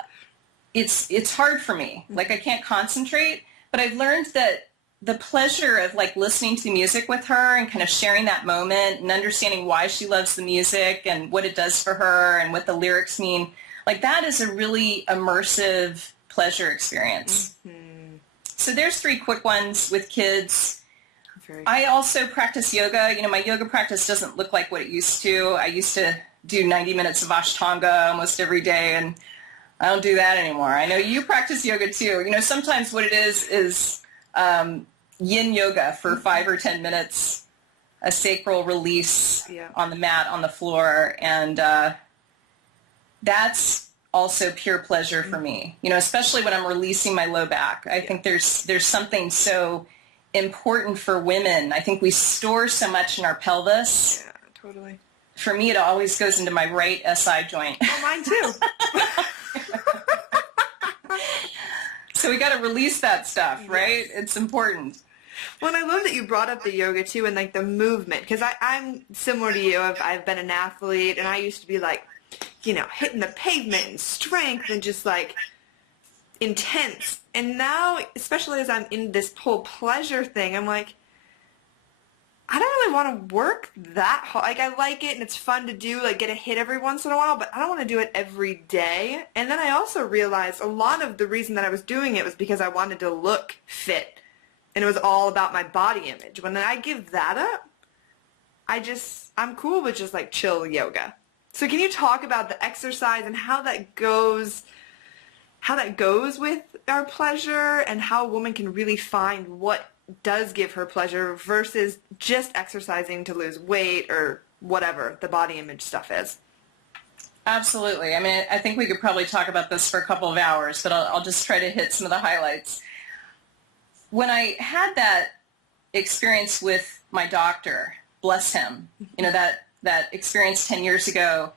it's hard for me. Like I can't concentrate, but I've learned that the pleasure of like listening to music with her and kind of sharing that moment and understanding why she loves the music and what it does for her and what the lyrics mean, like that is a really immersive pleasure experience. So there's 3 quick ones with kids. I also practice yoga. My yoga practice doesn't look like what it used to. I used to do 90 minutes of Ashtanga almost every day, and I don't do that anymore. I know you practice yoga too. Sometimes what it is yin yoga for 5 or 10 minutes, a sacral release on the mat, on the floor, and that's also pure pleasure for me, especially when I'm releasing my low back. I think there's something so important for women. I think we store so much in our pelvis. Yeah, totally. For me, it always goes into my right SI joint. Oh, mine too. So we got to release that stuff, right? It's important. Well, and I love that you brought up the yoga too, and like the movement, because I'm similar to you. I've been an athlete, and I used to be like, hitting the pavement and strength and just like intense. And now, especially as I'm in this whole pleasure thing, I'm like, I don't really want to work that hard. Like, I like it and it's fun to do, like get a hit every once in a while, but I don't want to do it every day. And then I also realized a lot of the reason that I was doing it was because I wanted to look fit and it was all about my body image. When I give that up, I'm cool with just like chill yoga. So can you talk about the exercise and how that goes with our pleasure, and how a woman can really find what does give her pleasure versus just exercising to lose weight or whatever the body image stuff is? Absolutely. I mean, I think we could probably talk about this for a couple of hours, but I'll just try to hit some of the highlights. When I had that experience with my doctor, bless him, that experience 10 years ago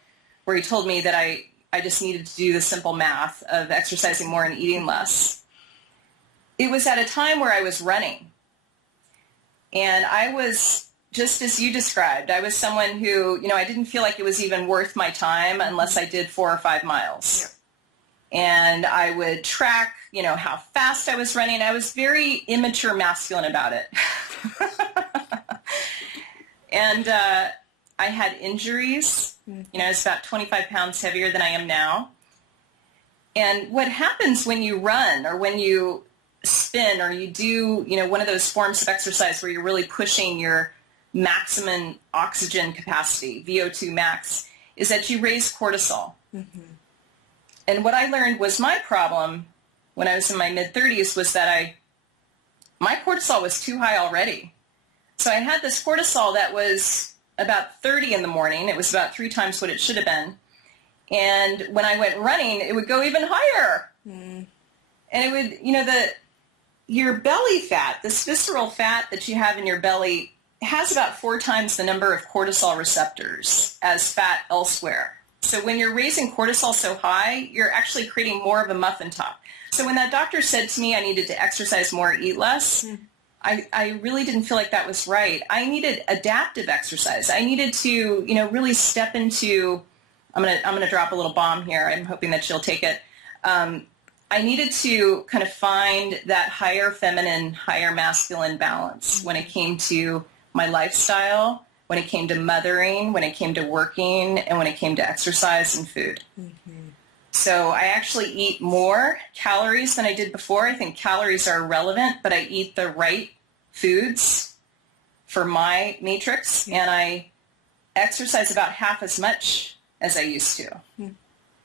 where he told me that I just needed to do the simple math of exercising more and eating less. It was at a time where I was running. And I was, just as you described, I was someone who, I didn't feel like it was even worth my time unless I did 4 or 5 miles. Yeah. And I would track, how fast I was running. I was very immature masculine about it. And I had injuries. I was about 25 pounds heavier than I am now. And what happens when you run or when you spin or you do, one of those forms of exercise where you're really pushing your maximum oxygen capacity, VO2 max, is that you raise cortisol. Mm-hmm. And what I learned was my problem when I was in my mid-30s was that my cortisol was too high already. So I had this cortisol that was about 30 in the morning. It was about 3 times what it should have been. And when I went running, it would go even higher. Mm. And it would, your belly fat, this visceral fat that you have in your belly, has about 4 times the number of cortisol receptors as fat elsewhere. So when you're raising cortisol so high, you're actually creating more of a muffin top. So when that doctor said to me I needed to exercise more, eat less, I really didn't feel like that was right. I needed adaptive exercise. I needed to, really step into, I'm gonna drop a little bomb here. I'm hoping that you'll take it. I needed to kind of find that higher feminine, higher masculine balance when it came to my lifestyle, when it came to mothering, when it came to working, and when it came to exercise and food. Mm-hmm. So I actually eat more calories than I did before. I think calories are irrelevant, but I eat the right foods for my matrix, and I exercise about half as much as I used to. Mm.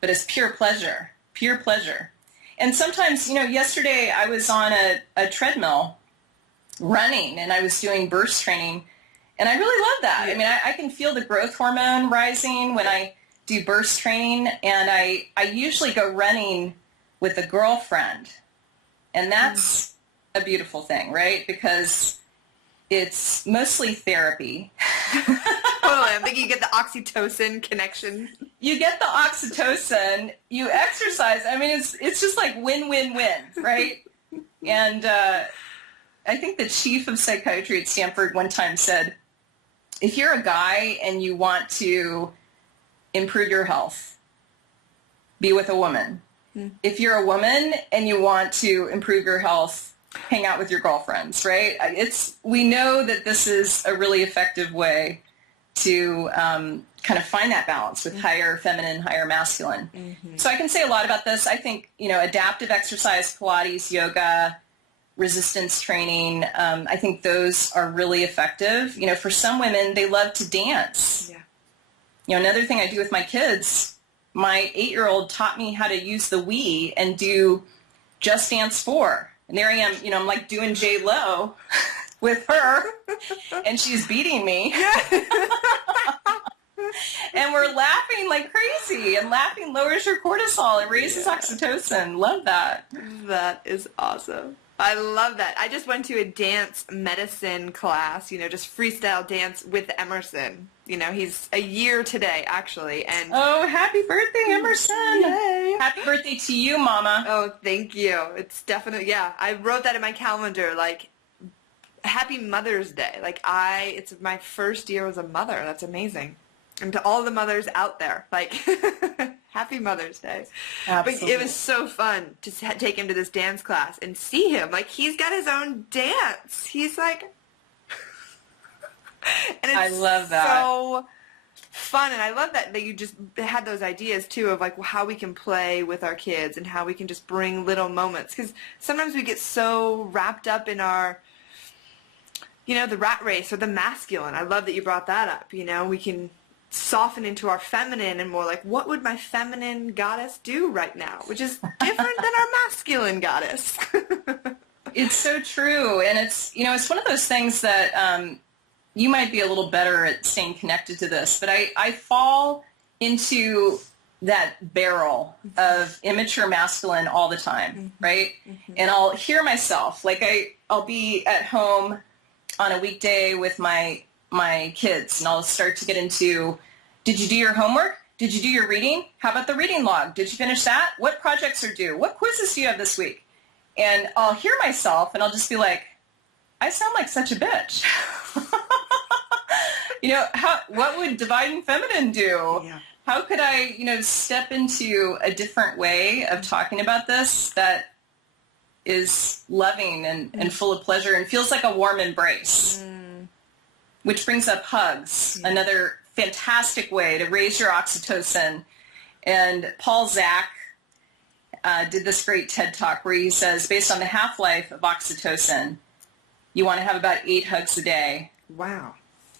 But it's pure pleasure, pure pleasure. And sometimes, yesterday I was on a treadmill running, and I was doing burst training, and I really love that. Yeah. I mean, I can feel the growth hormone rising when I do burst training, and I usually go running with a girlfriend, and that's a beautiful thing, right? Because it's mostly therapy. Totally. I think you get the oxytocin connection. You get the oxytocin, you exercise. I mean, it's just like win-win-win, right? And I think the chief of psychiatry at Stanford one time said, if you're a guy and you want to improve your health, be with a woman. Mm. If you're a woman and you want to improve your health, hang out with your girlfriends, right? We know that this is a really effective way to kind of find that balance with higher feminine, higher masculine. Mm-hmm. So I can say a lot about this. I think, adaptive exercise, Pilates, yoga, resistance training, I think those are really effective. For some women, they love to dance. Yeah. Another thing I do with my kids, my 8-year-old taught me how to use the Wii and do Just Dance 4. And there I am, I'm like doing J-Lo with her, and she's beating me. And we're laughing like crazy, and laughing lowers your cortisol. It raises oxytocin. Love that. That is awesome. I love that. I just went to a dance medicine class, just freestyle dance with Emerson. He's a year today, actually. And oh, happy birthday, Emerson. Yay. Happy birthday to you, Mama. Oh, thank you. It's definitely, yeah. I wrote that in my calendar, like, Happy Mother's Day. Like, it's my first year as a mother. That's amazing. And to all the mothers out there, like, Happy Mother's Day. Absolutely. But it was so fun to take him to this dance class and see him. Like, he's got his own dance. He's like, and it's I love that. So fun. And I love that you just had those ideas, too, of, like, how we can play with our kids and how we can just bring little moments. Because sometimes we get so wrapped up in our you know, the rat race or the masculine. I love that you brought that up. You know, we can soften into our feminine and more like, what would my feminine goddess do right now? Which is different than our masculine goddess. It's so true. And it's, you know, it's one of those things that you might be a little better at staying connected to this, but I fall into that barrel of immature masculine all the time, right? And I'll hear myself, like I'll be at home on a weekday with my kids, and I'll start to get into, did you do your homework? Did you do your reading? How about the reading log? Did you finish that? What projects are due? What quizzes do you have this week? And I'll hear myself, and I'll just be like, I sound like such a bitch. You know, what would divine feminine do? Yeah. How could I, you know, step into a different way of talking about this that is loving and full of pleasure and feels like a warm embrace? Which brings up hugs, another fantastic way to raise your oxytocin. And Paul Zak did this great TED Talk where he says, based on the half-life of oxytocin, you want to have about 8 hugs a day. Wow.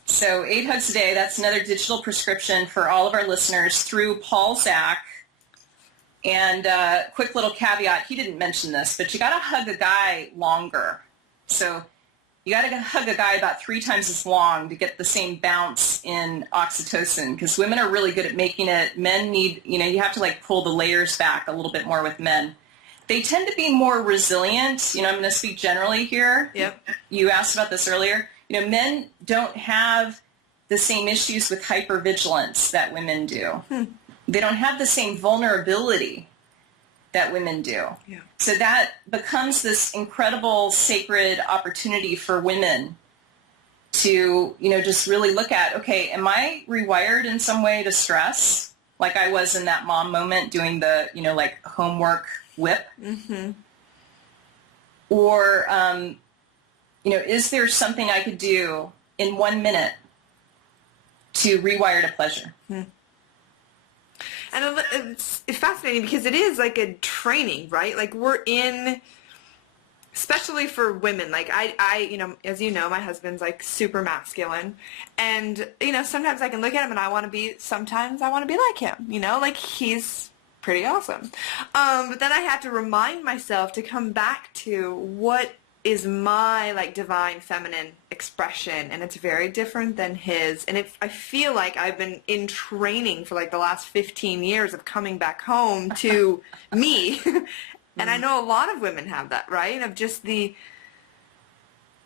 So 8 hugs a day, that's another digital prescription for all of our listeners through Paul Zak. And quick little caveat, he didn't mention this, but you got to hug a guy longer. So you got to hug a guy about 3 times as long to get the same bounce in oxytocin, because women are really good at making it. Men need, you know, you have to like pull the layers back a little bit more with men. They tend to be more resilient. You know, I'm going to speak generally here. Yep. You asked about this earlier. You know, men don't have the same issues with hypervigilance that women do. They don't have the same vulnerability that women do. Yeah. So that becomes this incredible sacred opportunity for women to, you know, just really look at, okay, am I rewired in some way to stress? Like I was in that mom moment doing the, you know, like homework whip. Or, you know, is there something I could do in 1 minute to rewire to pleasure? And it's fascinating because it is like a training, right? Like we're in, especially for women, like I, you know, as you know, my husband's like super masculine, and, you know, sometimes I can look at him and sometimes I want to be like him, you know, like he's pretty awesome. But then I have to remind myself to come back to what is my like divine feminine expression, and it's very different than his. And I feel like I've been in training for like the last 15 years of coming back home to me. And I know a lot of women have that, right? Of just the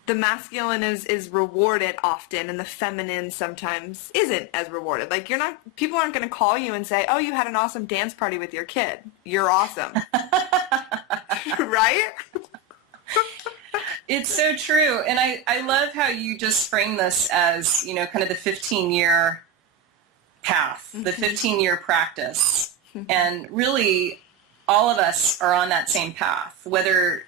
masculine is rewarded often, and the feminine sometimes isn't as rewarded. Like people aren't going to call you and say, oh, you had an awesome dance party with your kid. You're awesome. Right? It's so true. And I love how you just frame this as, you know, kind of the 15-year path, the 15-year practice. And really, all of us are on that same path, whether,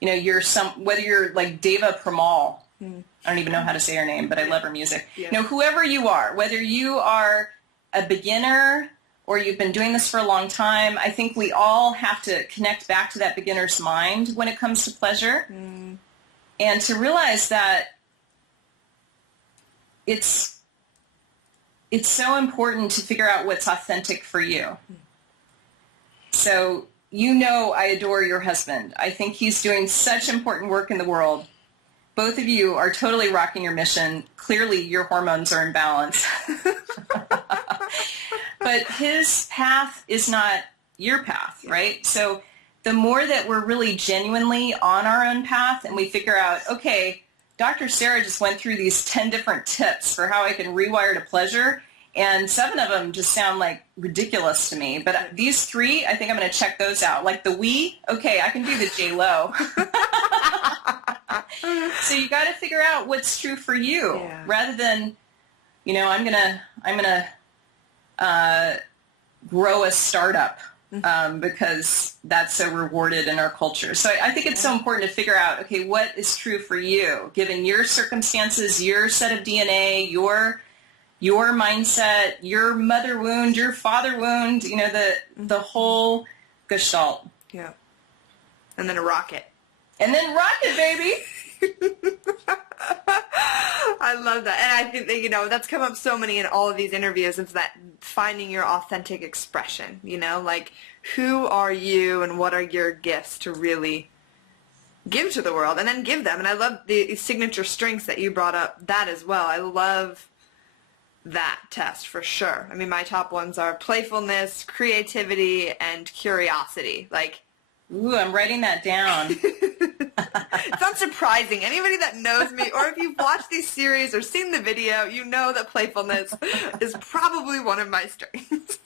you know, whether you're like Deva Premal. I don't even know how to say her name, but I love her music. Yeah. You know, whoever you are, whether you are a beginner or you've been doing this for a long time, I think we all have to connect back to that beginner's mind when it comes to pleasure. And to realize that it's so important to figure out what's authentic for you. So, you know, I adore your husband. I think he's doing such important work in the world. Both of you are totally rocking your mission. Clearly, your hormones are in balance. But his path is not your path, right? So the more that we're really genuinely on our own path and we figure out, okay, Dr. Sara just went through these 10 different tips for how I can rewire to pleasure, and 7 of them just sound like ridiculous to me. But these 3, I think I'm going to check those out. Like the we, okay, I can do the J-Lo. So you got to figure out what's true for you, rather than, you know, I'm gonna grow a startup because that's so rewarded in our culture. So I think it's so important to figure out, okay, what is true for you, given your circumstances, your set of DNA, your mindset, your mother wound, your father wound, you know, the whole gestalt. Yeah. And then a rocket. And then rocket, baby. I love that. And I think that, that's come up so many in all of these interviews, is that finding your authentic expression, like who are you and what are your gifts to really give to the world and then give them. And I love the signature strengths that you brought up, that as well. I love that test for sure. I mean, my top ones are playfulness, creativity, and curiosity. Like, ooh, I'm writing that down. it's not surprising. Anybody that knows me, or if you've watched these series or seen the video, you know that playfulness is probably one of my strengths.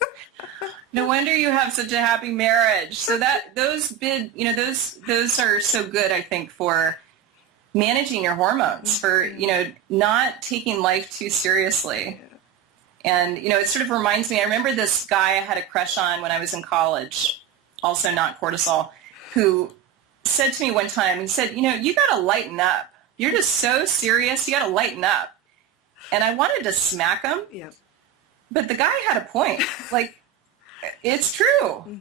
No wonder you have such a happy marriage. So those are so good, I think, for managing your hormones, for, not taking life too seriously. And, it sort of reminds me, I remember this guy I had a crush on when I was in college, also not cortisol, who said to me one time, he said, you got to lighten up. You're just so serious. You got to lighten up. And I wanted to smack him. Yeah. But the guy had a point. Like, it's true.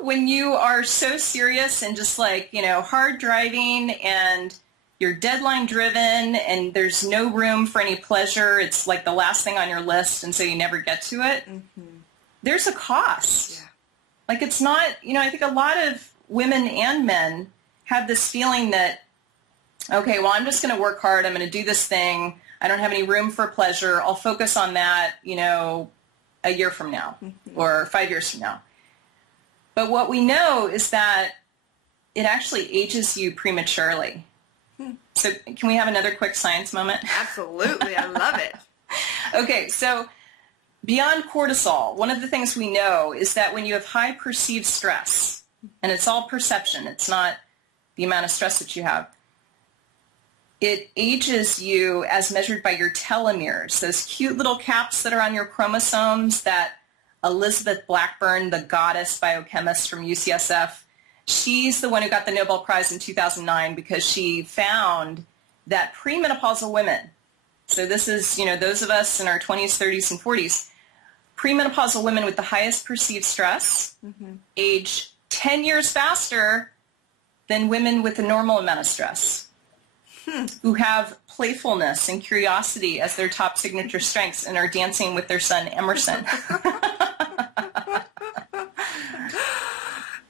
When you are so serious and just like, hard driving and you're deadline driven and there's no room for any pleasure, it's like the last thing on your list, and so you never get to it. Mm-hmm. There's a cost. Yeah. Like, it's not, I think a lot of women and men have this feeling that, okay, well, I'm just going to work hard. I'm going to do this thing. I don't have any room for pleasure. I'll focus on that, a year from now or 5 years from now. But what we know is that it actually ages you prematurely. So can we have another quick science moment? Absolutely. I love it. Okay, so beyond cortisol, one of the things we know is that when you have high perceived stress, and it's all perception, it's not the amount of stress that you have, it ages you as measured by your telomeres, those cute little caps that are on your chromosomes that Elizabeth Blackburn, the goddess biochemist from UCSF, she's the one who got the Nobel Prize in 2009 because she found that premenopausal women, so this is, those of us in our 20s, 30s, and 40s, premenopausal women with the highest perceived stress age 10 years faster than women with a normal amount of stress, who have playfulness and curiosity as their top signature strengths and are dancing with their son Emerson.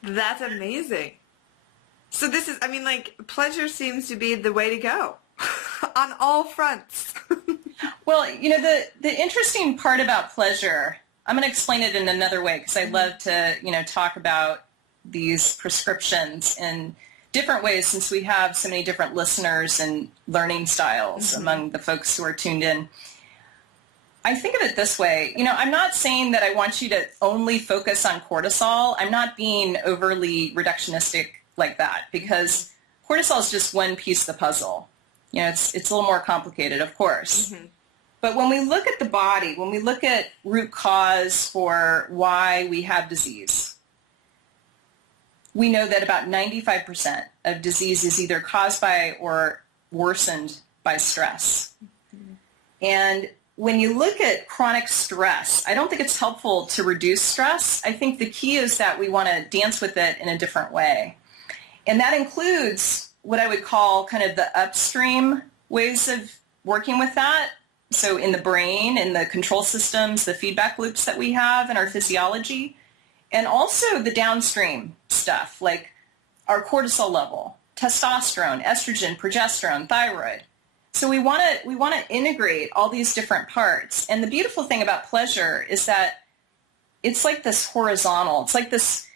That's amazing. So this is, pleasure seems to be the way to go on all fronts. Well, the interesting part about pleasure, I'm going to explain it in another way because I love to, talk about these prescriptions in different ways since we have so many different listeners and learning styles among the folks who are tuned in. I think of it this way. I'm not saying that I want you to only focus on cortisol. I'm not being overly reductionistic like that because cortisol is just one piece of the puzzle. It's a little more complicated, of course. But when we look at the body, when we look at root cause for why we have disease, we know that about 95% of disease is either caused by or worsened by stress. And when you look at chronic stress, I don't think it's helpful to reduce stress. I think the key is that we want to dance with it in a different way. And that includes what I would call kind of the upstream ways of working with that. So in the brain, in the control systems, the feedback loops that we have in our physiology, and also the downstream stuff like our cortisol level, testosterone, estrogen, progesterone, thyroid. So we want to integrate all these different parts. And the beautiful thing about pleasure is that it's like this horizontal. It's like this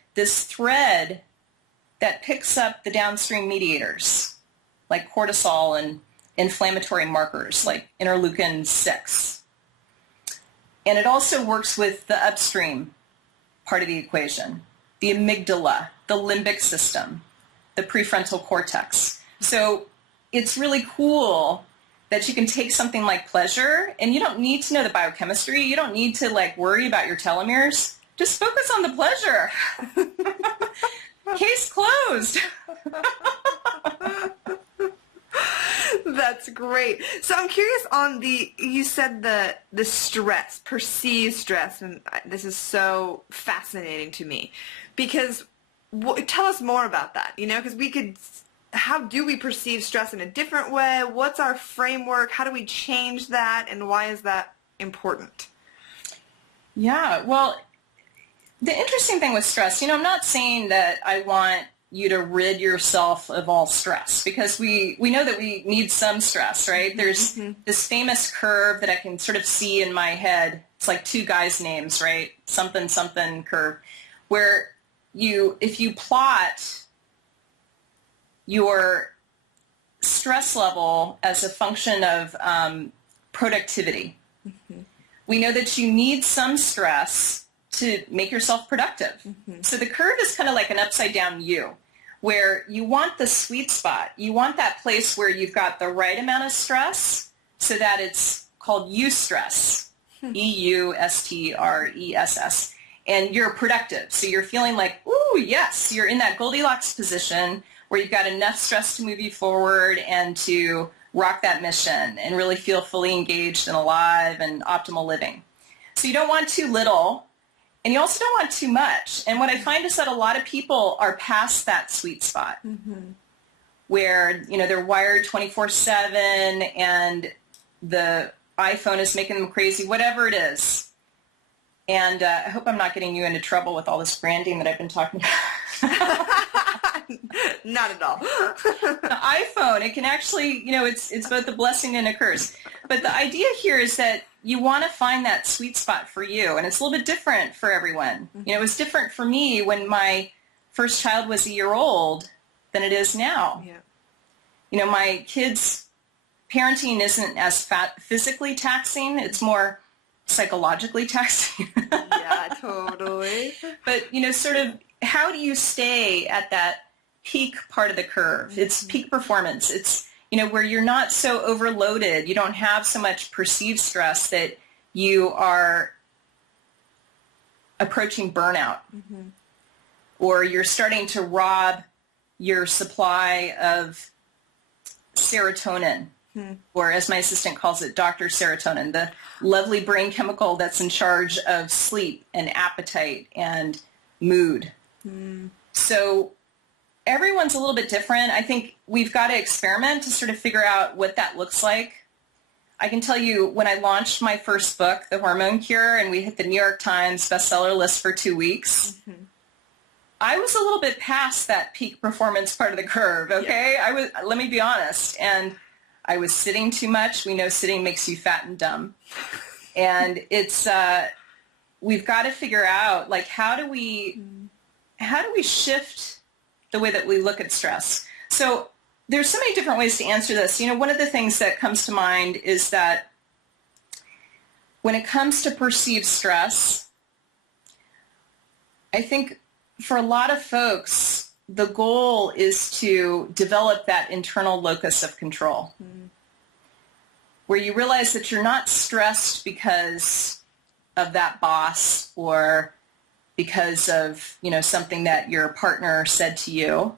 thread that picks up the downstream mediators, like cortisol and inflammatory markers like interleukin-6. And it also works with the upstream part of the equation, the amygdala, the limbic system, the prefrontal cortex. So it's really cool that you can take something like pleasure and you don't need to know the biochemistry. You don't need to worry about your telomeres. Just focus on the pleasure. Case closed. That's great. So I'm curious on you said the stress, perceived stress, and this is so fascinating to me because tell us more about that, because we could how do we perceive stress in a different way? What's our framework? How do we change that? And why is that important? Yeah, well, the interesting thing with stress, I'm not saying that I want you to rid yourself of all stress, because we know that we need some stress, right? There's this famous curve that I can sort of see in my head. It's like two guys' names, right? Something, something curve, where if you plot your stress level as a function of productivity, we know that you need some stress to make yourself productive. So the curve is kind of like an upside down U, where you want the sweet spot. You want that place where you've got the right amount of stress so that it's called eustress, EUSTRESS, and you're productive. So you're feeling like, ooh, yes, you're in that Goldilocks position where you've got enough stress to move you forward and to rock that mission and really feel fully engaged and alive and optimal living. So you don't want too little, and you also don't want too much. And what I find is that a lot of people are past that sweet spot where, they're wired 24/7 and the iPhone is making them crazy, whatever it is. And I hope I'm not getting you into trouble with all this branding that I've been talking about. Not at all. The iPhone, it can actually, it's both a blessing and a curse. But the idea here is that you want to find that sweet spot for you. And it's a little bit different for everyone. It was different for me when my first child was a year old than it is now. Yeah. My kids' parenting isn't as physically taxing. It's more psychologically taxing. Yeah, totally. But, sort of, how do you stay at that peak part of the curve? It's peak performance. It's, where you're not so overloaded. You don't have so much perceived stress that you are approaching burnout. Or you're starting to rob your supply of serotonin. Or as my assistant calls it, Dr. Serotonin, the lovely brain chemical that's in charge of sleep and appetite and mood. So everyone's a little bit different. I think we've got to experiment to sort of figure out what that looks like. I can tell you, when I launched my first book, The Hormone Cure, and we hit the New York Times bestseller list for 2 weeks, I was a little bit past that peak performance part of the curve, okay? Let me be honest. And I was sitting too much. We know sitting makes you fat and dumb. And it's, we've got to figure out, like, how do we shift the way that we look at stress? So there's so many different ways to answer this. One of the things that comes to mind is that when it comes to perceived stress, I think for a lot of folks, the goal is to develop that internal locus of control, where you realize that you're not stressed because of that boss or because of, something that your partner said to you.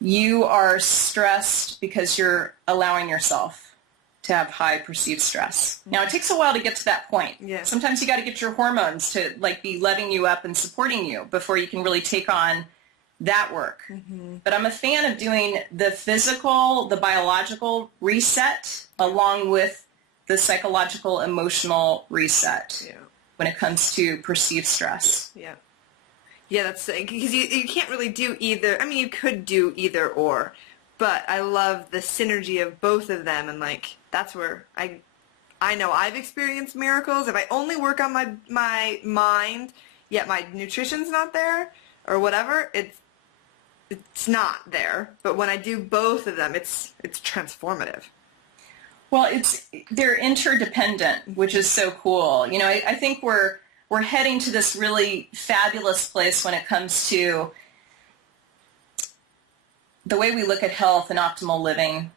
You are stressed because you're allowing yourself to have high perceived stress. Now, it takes a while to get to that point. Yeah. Sometimes you got to get your hormones to be leving you up and supporting you before you can really take on that work. But I'm a fan of doing the physical, the biological reset along with the psychological, emotional reset when it comes to perceived stress. Yeah, that's because you can't really do either. I mean, you could do either or, but I love the synergy of both of them, and that's where I know I've experienced miracles. If I only work on my mind, yet my nutrition's not there or whatever, it's not there. But when I do both of them, it's transformative. Well, they're interdependent, which is so cool. I think we're heading to this really fabulous place when it comes to the way we look at health and optimal living,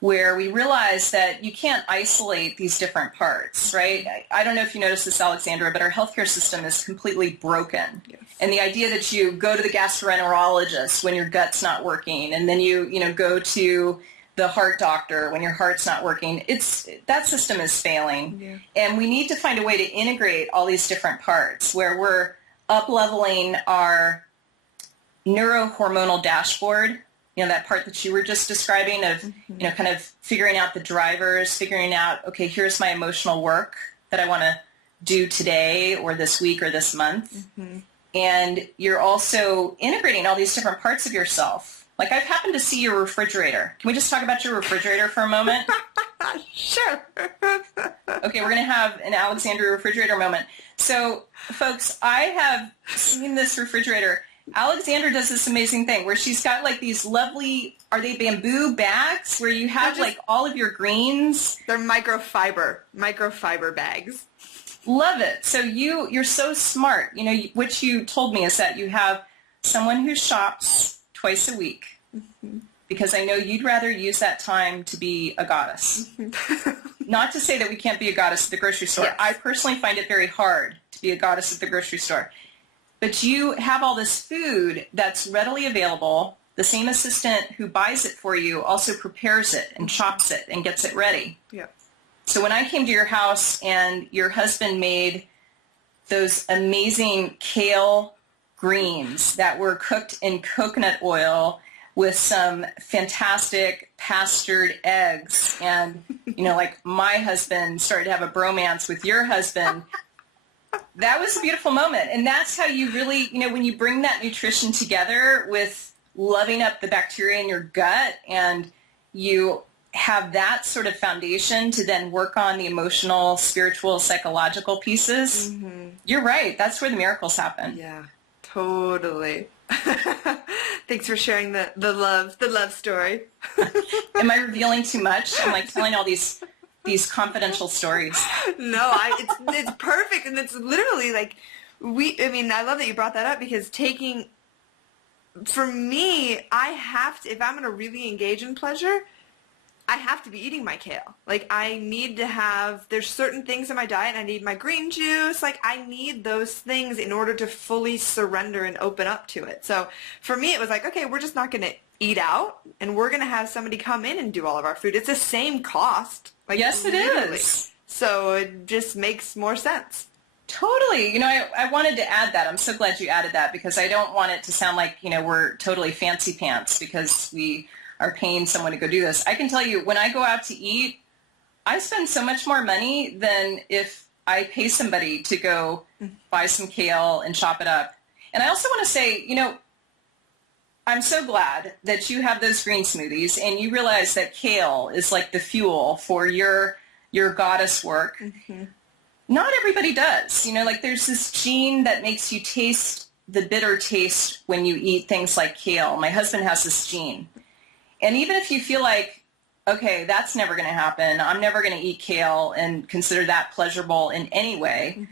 where we realize that you can't isolate these different parts, right? I don't know if you noticed this, Alexandra, but our healthcare system is completely broken. Yes. And the idea that you go to the gastroenterologist when your gut's not working, and then you go to the heart doctor when your heart's not working, that system is failing. Yeah. And we need to find a way to integrate all these different parts where we're up-leveling our neurohormonal dashboard that part that you were just describing of, kind of figuring out the drivers, figuring out, okay, here's my emotional work that I want to do today or this week or this month. And you're also integrating all these different parts of yourself. Like, I've happened to see your refrigerator. Can we just talk about your refrigerator for a moment? Sure. Okay, we're going to have an Alexandra refrigerator moment. So, folks, I have seen this refrigerator. Alexandra does this amazing thing where she's got like these lovely, are they bamboo bags where you have like all of your greens? They're microfiber bags. Love it. So you're so smart. What you told me is that you have someone who shops twice a week because I know you'd rather use that time to be a goddess. Not to say that we can't be a goddess at the grocery store. Yes. I personally find it very hard to be a goddess at the grocery store. But you have all this food that's readily available. The same assistant who buys it for you also prepares it and chops it and gets it ready. Yeah. So when I came to your house and your husband made those amazing kale greens that were cooked in coconut oil with some fantastic pastured eggs, and, like my husband started to have a bromance with your husband, that was a beautiful moment. And that's how you really, when you bring that nutrition together with loving up the bacteria in your gut, and you have that sort of foundation to then work on the emotional, spiritual, psychological pieces, you're right. That's where the miracles happen. Yeah, totally. Thanks for sharing the love story. Am I revealing too much? I'm like telling all these confidential stories. No, it's perfect, and it's literally like I love that you brought that up, because for me, I have to, if I'm going to really engage in pleasure, I have to be eating my kale. Like, I need to have, there's certain things in my diet. I need my green juice. Like, I need those things in order to fully surrender and open up to it. So for me, it was like, okay, we're just not going to eat out, and we're going to have somebody come in and do all of our food. It's the same cost. Like, yes, it is. So it just makes more sense. Totally. I wanted to add that. I'm so glad you added that, because I don't want it to sound like, we're totally fancy pants because we are paying someone to go do this. I can tell you, when I go out to eat, I spend so much more money than if I pay somebody to go buy some kale and chop it up. And I also want to say, I'm so glad that you have those green smoothies and you realize that kale is like the fuel for your goddess work. Not everybody does. Like, there's this gene that makes you taste the bitter taste when you eat things like kale. My husband has this gene. And even if you feel like, okay, that's never going to happen, I'm never going to eat kale and consider that pleasurable in any way,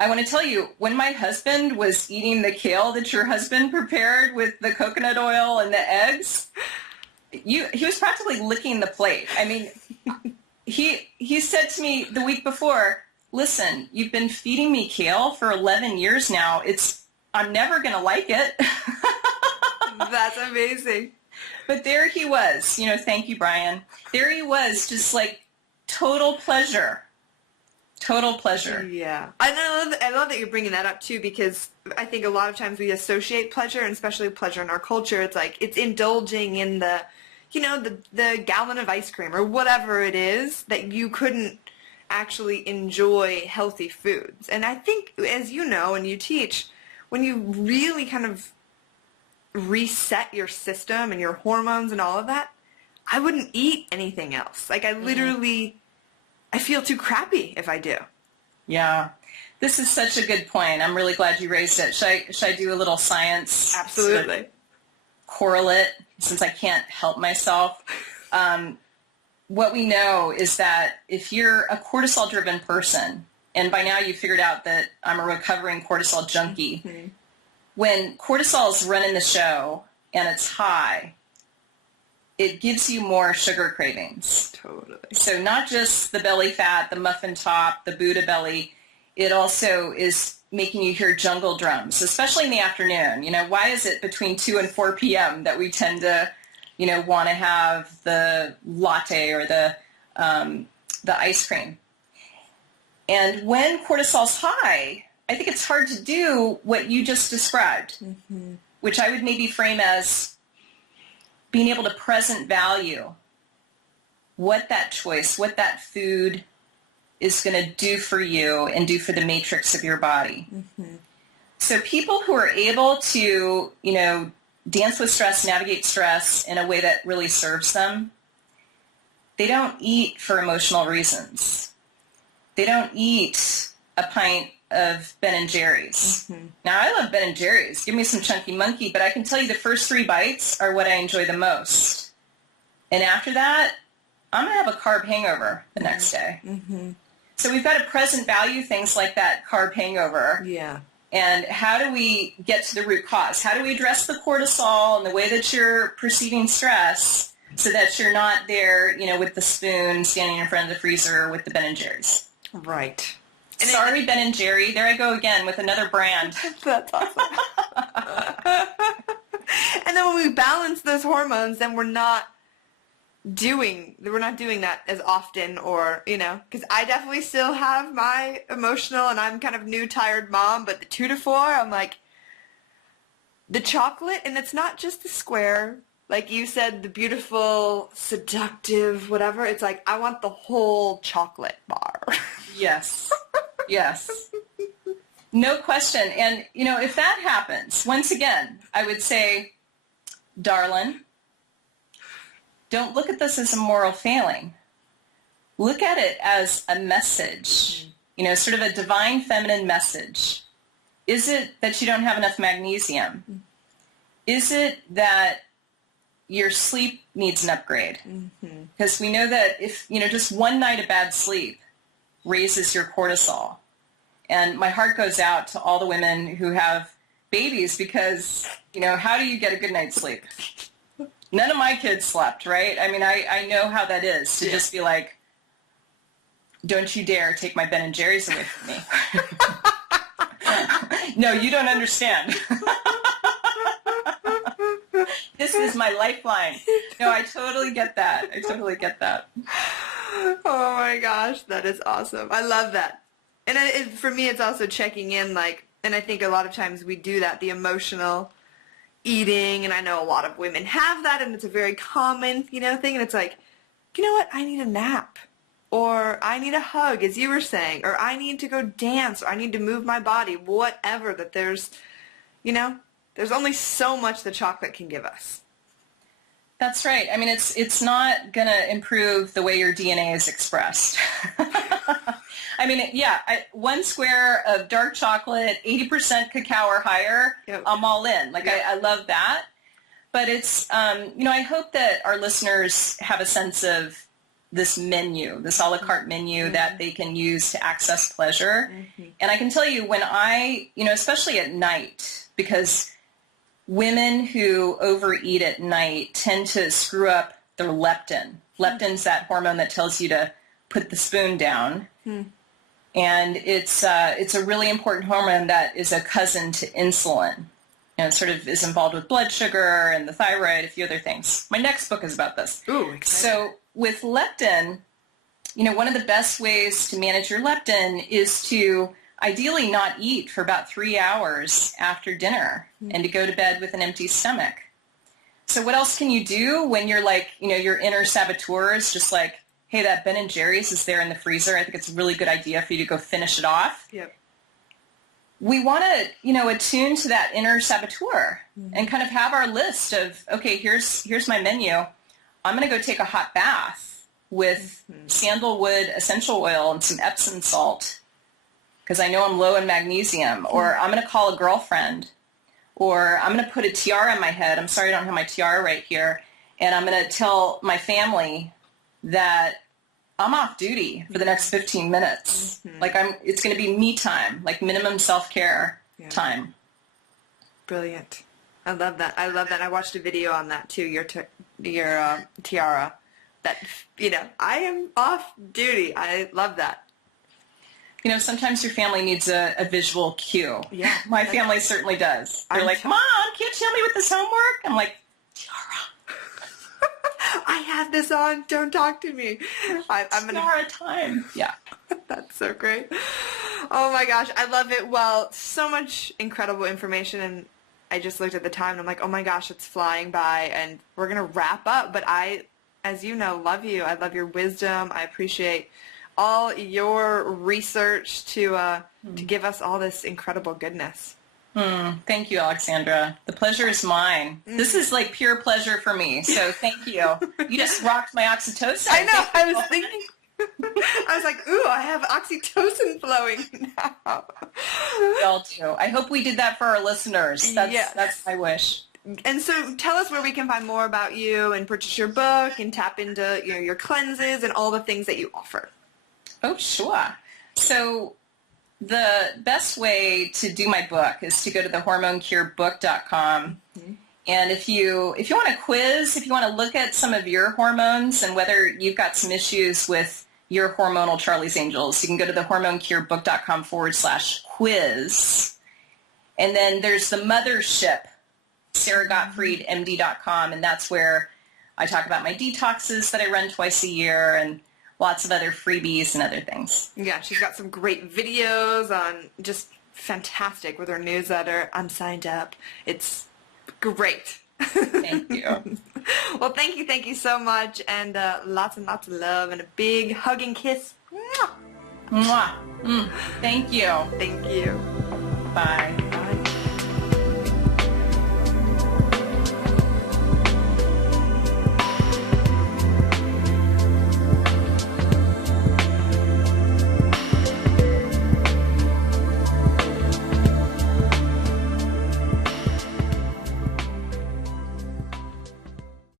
I want to tell you, when my husband was eating the kale that your husband prepared with the coconut oil and the eggs, he was practically licking the plate. I mean, he said to me the week before, listen, you've been feeding me kale for 11 years now. I'm never going to like it. That's amazing. But there he was, thank you, Brian. There he was, just like total pleasure. Total pleasure. Yeah. I love that you're bringing that up too, because I think a lot of times we associate pleasure, and especially pleasure in our culture, it's like it's indulging in the gallon of ice cream or whatever it is, that you couldn't actually enjoy healthy foods. And I think, as you know and you teach, when you really kind of reset your system and your hormones and all of that, I wouldn't eat anything else. Like, I literally, I feel too crappy if I do. Yeah. This is such a good point. I'm really glad you raised it. Should I do a little science? Absolutely. Sort of correlate, since I can't help myself. What we know is that if you're a cortisol-driven person, and by now you've figured out that I'm a recovering cortisol junkie, when cortisol is running the show and it's high, it gives you more sugar cravings. Totally. So not just the belly fat, the muffin top, the Buddha belly, it also is making you hear jungle drums, especially in the afternoon. Why is it between 2 and 4 p.m. that we tend to, want to have the latte or the ice cream? And when cortisol's high, I think it's hard to do what you just described, which I would maybe frame as being able to present value what that choice, what that food is going to do for you and do for the matrix of your body. Mm-hmm. So people who are able to, dance with stress, navigate stress in a way that really serves them, they don't eat for emotional reasons. They don't eat a pint of Ben and Jerry's. Mm-hmm. Now, I love Ben and Jerry's. Give me some Chunky Monkey, but I can tell you the first 3 bites are what I enjoy the most. And after that, I'm going to have a carb hangover the next day. Mm-hmm. So we've got to present value things like that carb hangover. Yeah. And how do we get to the root cause? How do we address the cortisol and the way that you're perceiving stress so that you're not there, with the spoon standing in front of the freezer with the Ben and Jerry's? Right. And sorry, Ben and Jerry. There I go again with another brand. That's awesome. And then when we balance those hormones, then we're not doing that as often, or because I definitely still have my emotional, and I'm kind of new tired mom, but the 2 to 4, I'm like, the chocolate, and it's not just the square, like you said, the beautiful, seductive, whatever. It's like, I want the whole chocolate bar. Yes. Yes. No question. And if that happens, once again, I would say, darling, don't look at this as a moral failing. Look at it as a message, sort of a divine feminine message. Is it that you don't have enough magnesium? Is it that your sleep needs an upgrade? Because we know that if, just one night of bad sleep raises your cortisol. And my heart goes out to all the women who have babies because, how do you get a good night's sleep? None of my kids slept, right? I mean, I know how that is to just be like, don't you dare take my Ben and Jerry's away from me. No, you don't understand. This is my lifeline. No, I totally get that. Oh my gosh, that is awesome. I love that. And for me, it's also checking in, and I think a lot of times we do that, the emotional eating, and I know a lot of women have that, and it's a very common, thing, and it's like, you know what, I need a nap, or I need a hug, as you were saying, or I need to go dance, or I need to move my body, whatever, that there's only so much the chocolate can give us. That's right. I mean, it's not going to improve the way your DNA is expressed. I mean, yeah, 1 square of dark chocolate, 80% cacao or higher, yep. I'm all in. I love that. But it's, I hope that our listeners have a sense of this menu, this a la carte menu that they can use to access pleasure. And I can tell you when I, especially at night, because women who overeat at night tend to screw up their leptin. Leptin's that hormone that tells you to put the spoon down. And it's a really important hormone that is a cousin to insulin. It sort of is involved with blood sugar and the thyroid, a few other things. My next book is about this. Ooh, exciting. So with leptin, one of the best ways to manage your leptin is to ideally not eat for about 3 hours after dinner and to go to bed with an empty stomach. So what else can you do when you're your inner saboteur is just like, hey, that Ben and Jerry's is there in the freezer. I think it's a really good idea for you to go finish it off. Yep. We want to, attune to that inner saboteur and kind of have our list of, okay, here's my menu. I'm going to go take a hot bath with sandalwood essential oil and some Epsom salt because I know I'm low in magnesium. Or I'm going to call a girlfriend. Or I'm going to put a tiara on my head. I'm sorry I don't have my tiara right here. And I'm going to tell my family that I'm off duty for the next 15 minutes. It's going to be me time, minimum self-care time. Brilliant. I love that. I watched a video on that too, your tiara. That, I am off duty. I love that. Sometimes your family needs a visual cue. Yeah. My family certainly does. They're like, Mom, can't you help me with this homework? I'm like, tiara. I have this on. Don't talk to me. I'm gonna time. Yeah. That's so great. Oh my gosh, I love it. Well, so much incredible information, and I just looked at the time and I'm like, oh my gosh, it's flying by and we're going to wrap up. But I, as you know, love you. I love your wisdom. I appreciate all your research to give us all this incredible goodness. Thank you, Alexandra. The pleasure is mine. This is like pure pleasure for me. So thank you. You just rocked my oxytocin. I know. I was thinking. I was like, ooh, I have oxytocin flowing now. Y'all too. I hope we did that for our listeners. That's my wish. And so tell us where we can find more about you and purchase your book and tap into your cleanses and all the things that you offer. Oh, sure. So the best way to do my book is to go to thehormonecurebook.com. And if you want a quiz, if you want to look at some of your hormones and whether you've got some issues with your hormonal Charlie's Angels, you can go to thehormonecurebook.com/quiz. And then there's the mothership, SaraGottfriedMD.com, and that's where I talk about my detoxes that I run twice a year and lots of other freebies and other things. Yeah, she's got some great videos on just fantastic with her newsletter. I'm signed up. It's great. Thank you. Well, thank you so much, and lots and lots of love, and a big hug and kiss. Mwah. Thank you. Thank you. Bye.